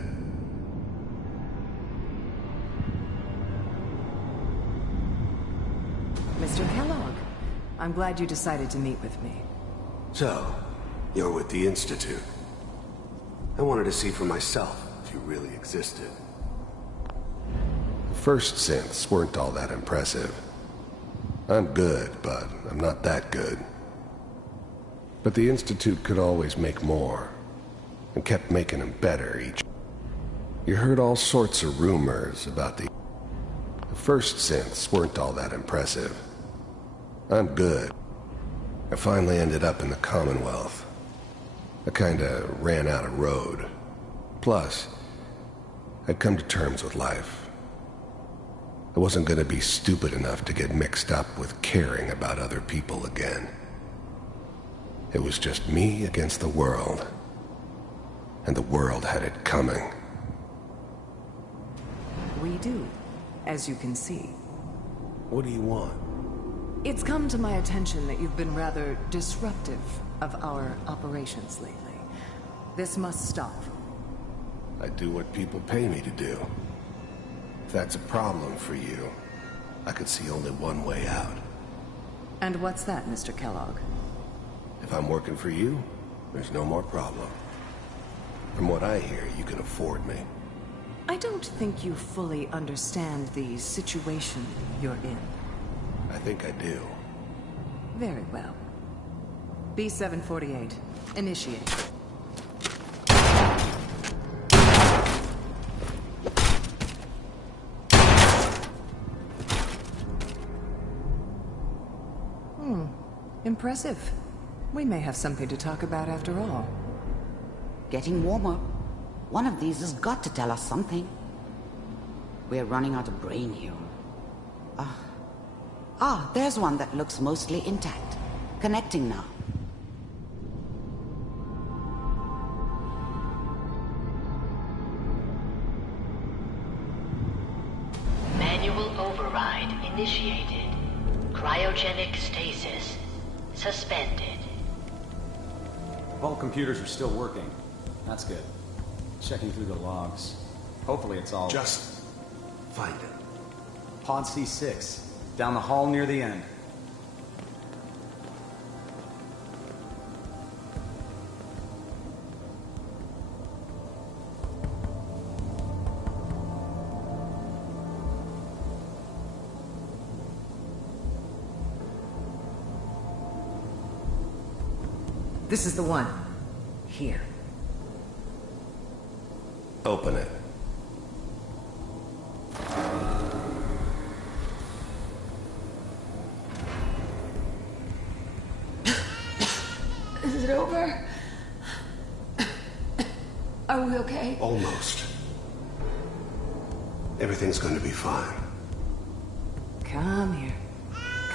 Mr. Kellogg, I'm glad you decided to meet with me. So, you're with the Institute. I wanted to see for myself if you really existed. The first synths weren't all that impressive. I'm good, but I'm not that good. But the Institute could always make more, and kept making them better each. You heard all sorts of rumors about the first synths weren't all that impressive. I'm good. I finally ended up in the Commonwealth. I kinda ran out of road. Plus, I'd come to terms with life. I wasn't gonna be stupid enough to get mixed up with caring about other people again. It was just me against the world. And the world had it coming. We do, as you can see. What do you want? It's come to my attention that you've been rather disruptive of our operations lately. This must stop. I do what people pay me to do. If that's a problem for you, I could see only one way out. And what's that, Mr. Kellogg? If I'm working for you, there's no more problem. From what I hear, you can afford me. I don't think you fully understand the situation you're in. I think I do. Very well. B-748, initiate. Impressive. We may have something to talk about after all. Getting warmer. One of these has got to tell us something. We're running out of brain here. There's one that looks mostly intact. Connecting now. Manual override initiated. Cryogenic stasis suspended. All computers are still working. That's good. Checking through the logs. Hopefully it's all... Just find it. Pod C6. Down the hall near the end. This is the one. Here. Open it. Is it over? Are we okay? Almost. Everything's going to be fine. Come here.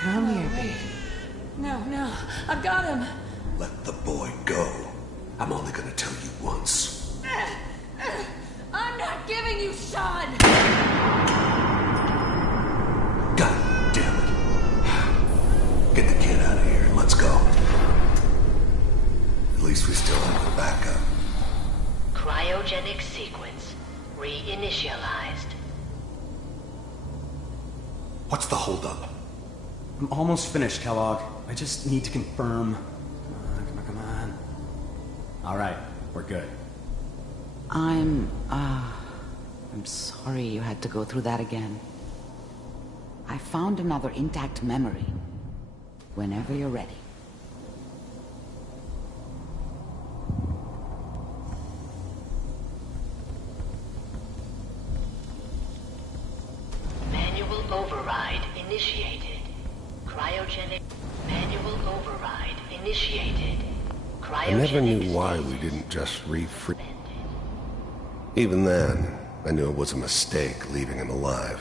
Come here, baby. No, I've got him. Let the boy go. I'm only going to tell you once. I'm not giving you Sean! What's the holdup? I'm almost finished, Kellogg. I just need to confirm. Come on. All right, we're good. I'm sorry you had to go through that again. I found another intact memory. Whenever you're ready. Manual override initiated. Cryogenic manual override initiated. I never knew why we didn't just refreeze. Even then, I knew it was a mistake leaving him alive.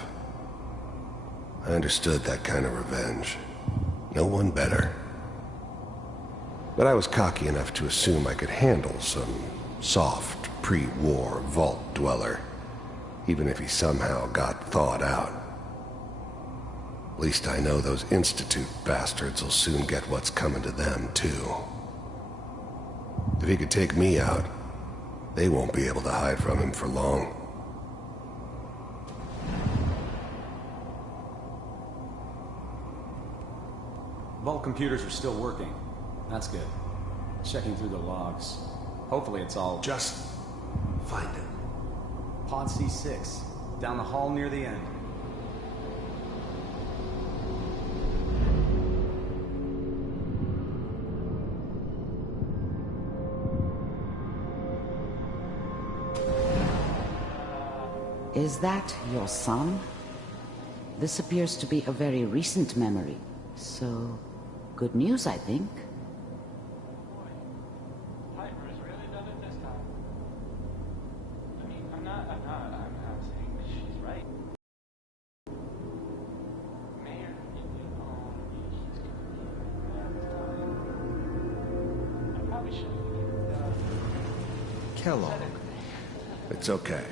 I understood that kind of revenge. No one better. But I was cocky enough to assume I could handle some soft, pre-war vault dweller, even if he somehow got thawed out. At least I know those Institute bastards will soon get what's coming to them, too. If he could take me out, they won't be able to hide from him for long. Vault computers are still working. That's good. Checking through the logs. Hopefully it's all... Just find it. Pod C6. Down the hall near the end. Is that your son? This appears to be a very recent memory, so good news, I think. Kellogg. It's okay.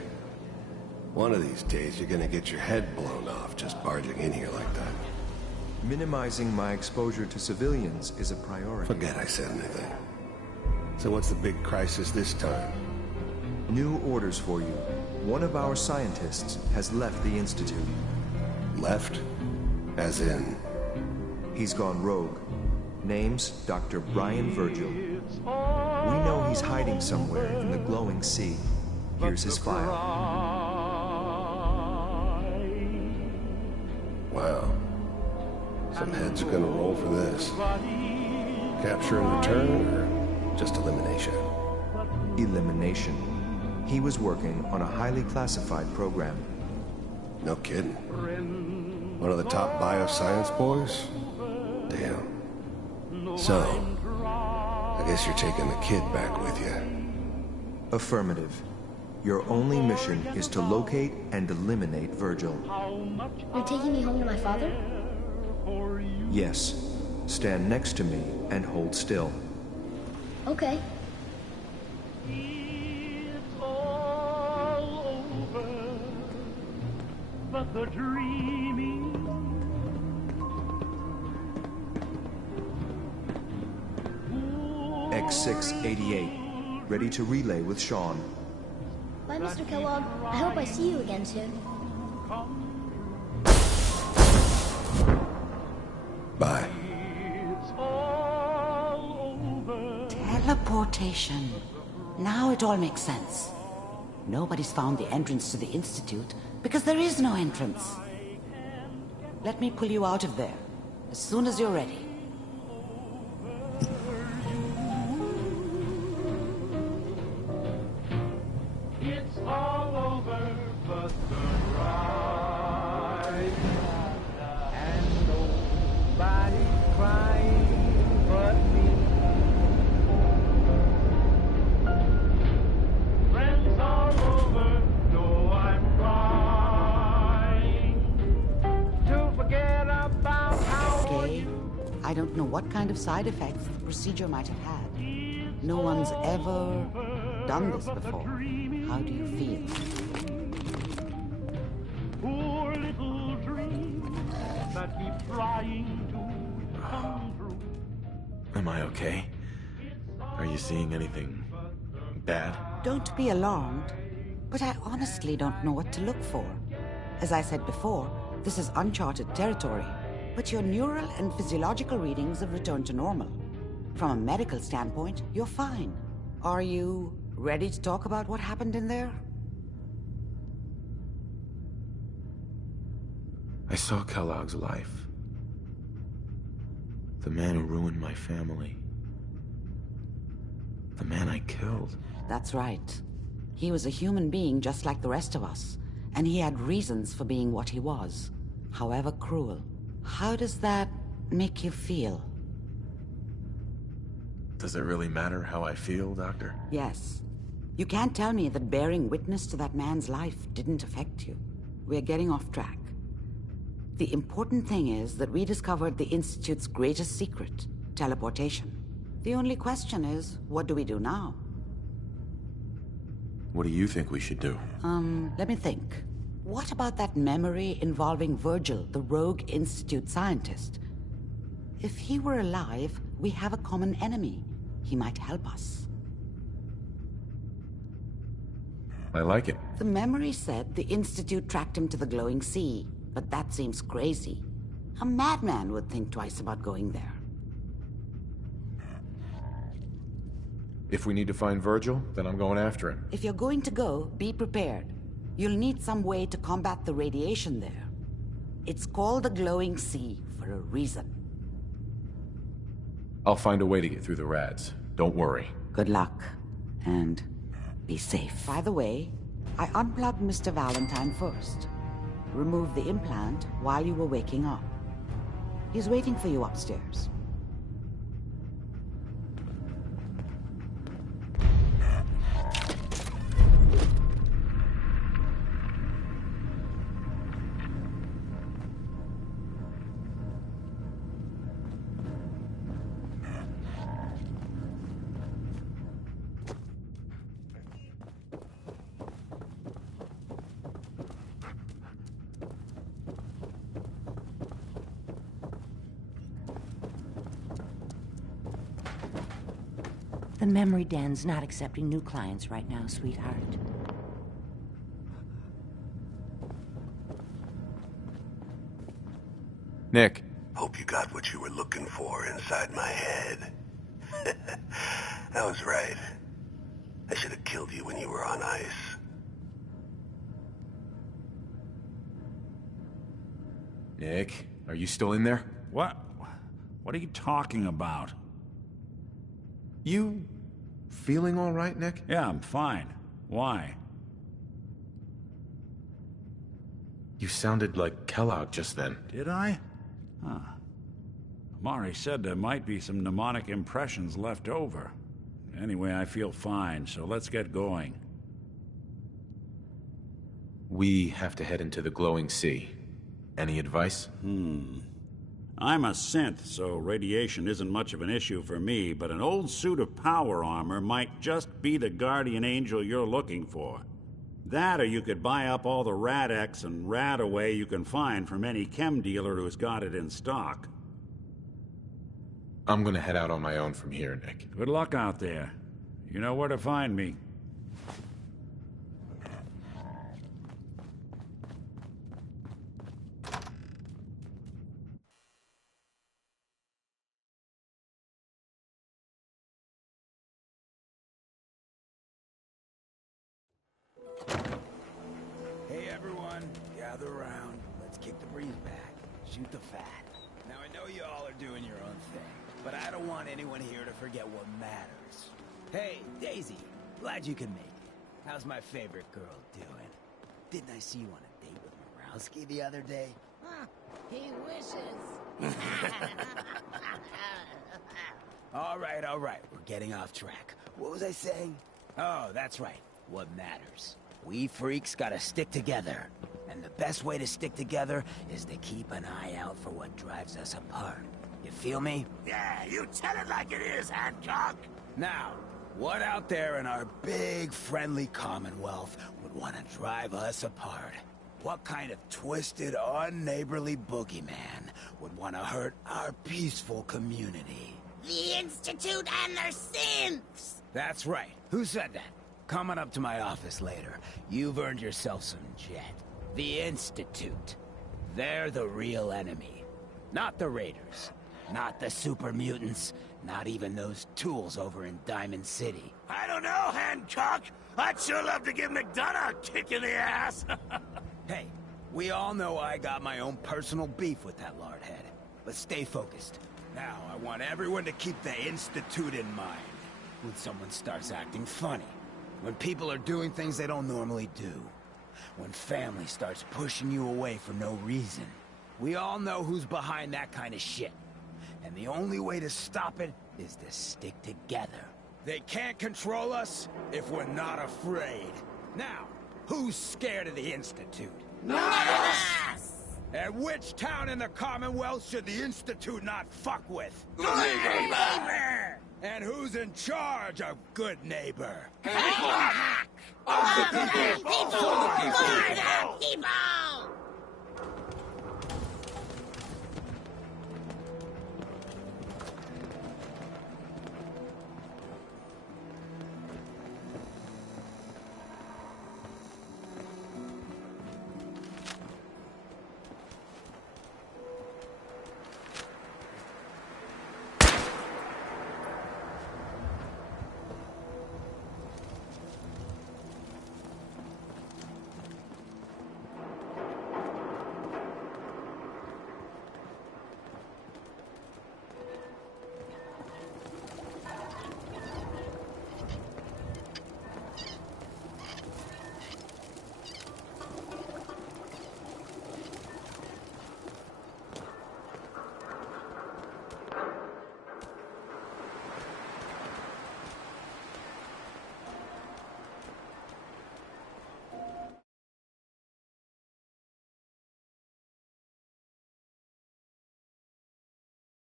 One of these days, you're gonna get your head blown off just barging in here like that. Minimizing my exposure to civilians is a priority. Forget I said anything. So what's the big crisis this time? New orders for you. One of our scientists has left the Institute. Left? As in? He's gone rogue. Name's Dr. Brian Virgil. We know he's hiding somewhere in the glowing sea. Here's his file. Wow. Some heads are gonna roll for this. Capture and return, or just elimination? Elimination. He was working on a highly classified program. No kidding. One of the top bioscience boys? Damn. So, I guess you're taking the kid back with you. Affirmative. Your only mission is to locate and eliminate Virgil. You're taking me home to my father? Yes. Stand next to me and hold still. Okay. But the dreaming X688, ready to relay with Sean. Bye, Mr. Kellogg. I hope I see you again soon. Bye. Teleportation. Now it all makes sense. Nobody's found the entrance to the Institute because there is no entrance. Let me pull you out of there as soon as you're ready. it's all over but the ride. And nobody's crying but me. Friends all over know I'm crying to forget about how Okay. I don't know what kind of side effects the procedure might have had. No one's ever done this before. How do you feel? poor little dreams that keep trying to come true. Am I okay? Are you seeing anything bad? Don't be alarmed, but I honestly don't know what to look for. As I said before, This is uncharted territory, but your neural and physiological readings have returned to normal. From a medical standpoint, you're fine. Are you ready to talk about what happened in there? I saw Kellogg's life. The man who ruined my family. The man I killed. That's right. He was a human being just like the rest of us, and he had reasons for being what he was, however cruel. How does that make you feel? Does it really matter how I feel, Doctor? Yes. You can't tell me that bearing witness to that man's life didn't affect you. We're getting off track. The important thing is that we discovered the Institute's greatest secret, teleportation. The only question is, what do we do now? What do you think we should do? Let me think. What about that memory involving Virgil, the rogue Institute scientist? If he were alive, we have a common enemy. He might help us. I like it. The memory said the Institute tracked him to the glowing sea, but that seems crazy. A madman would think twice about going there. If we need to find Virgil, then I'm going after him. If you're going to go, be prepared. You'll need some way to combat the radiation there. It's called the glowing sea for a reason. I'll find a way to get through the rads. Don't worry. Good luck. And be safe. By the way, I unplugged Mr. Valentine first. Removed the implant while you were waking up. He's waiting for you upstairs. The memory den's not accepting new clients right now, sweetheart. Nick. Hope you got what you were looking for inside my head. I was right. I should have killed you when you were on ice. Nick, are you still in there? What? What are you talking about? You feeling all right, Nick? Yeah, I'm fine. Why? You sounded like Kellogg just then. Did I? Huh. Amari said there might be some mnemonic impressions left over. Anyway, I feel fine, so let's get going. We have to head into the glowing sea. Any advice? I'm a synth, so radiation isn't much of an issue for me, but an old suit of power armor might just be the guardian angel you're looking for. That, or you could buy up all the Rad-X and Rad-Away you can find from any chem dealer who's got it in stock. I'm gonna head out on my own from here, Nick. Good luck out there. You know where to find me. Hey everyone, gather around. Let's kick the breeze back. Shoot the fat. Now I know you all are doing your own thing, but I don't want anyone here to forget what matters. Hey, Daisy, glad you can make it. How's my favorite girl doing? Didn't I see you on a date with Morowski the other day? He wishes. All right, we're getting off track. What was I saying? Oh, that's right, what matters. We freaks gotta stick together. And the best way to stick together is to keep an eye out for what drives us apart. You feel me? Yeah, you tell it like it is, Hancock. Now, what out there in our big, friendly Commonwealth would want to drive us apart? What kind of twisted, unneighborly boogeyman would want to hurt our peaceful community? The Institute and their synths! That's right. Who said that? Coming up to my office later. You've earned yourself some jet. The Institute. They're the real enemy. Not the Raiders. Not the super mutants. Not even those tools over in Diamond City. I don't know, Hancock. I'd sure love to give McDonough a kick in the ass. Hey, we all know I got my own personal beef with that lardhead. But stay focused. Now, I want everyone to keep the Institute in mind. When someone starts acting funny. When people are doing things they don't normally do. When family starts pushing you away for no reason. We all know who's behind that kind of shit. And the only way to stop it is to stick together. They can't control us if we're not afraid. Now, who's scared of the Institute? None of us! And which town in the Commonwealth should the Institute not fuck with? Good neighbor! And who's in charge of good neighbor? Hancock! Of the people! For the people!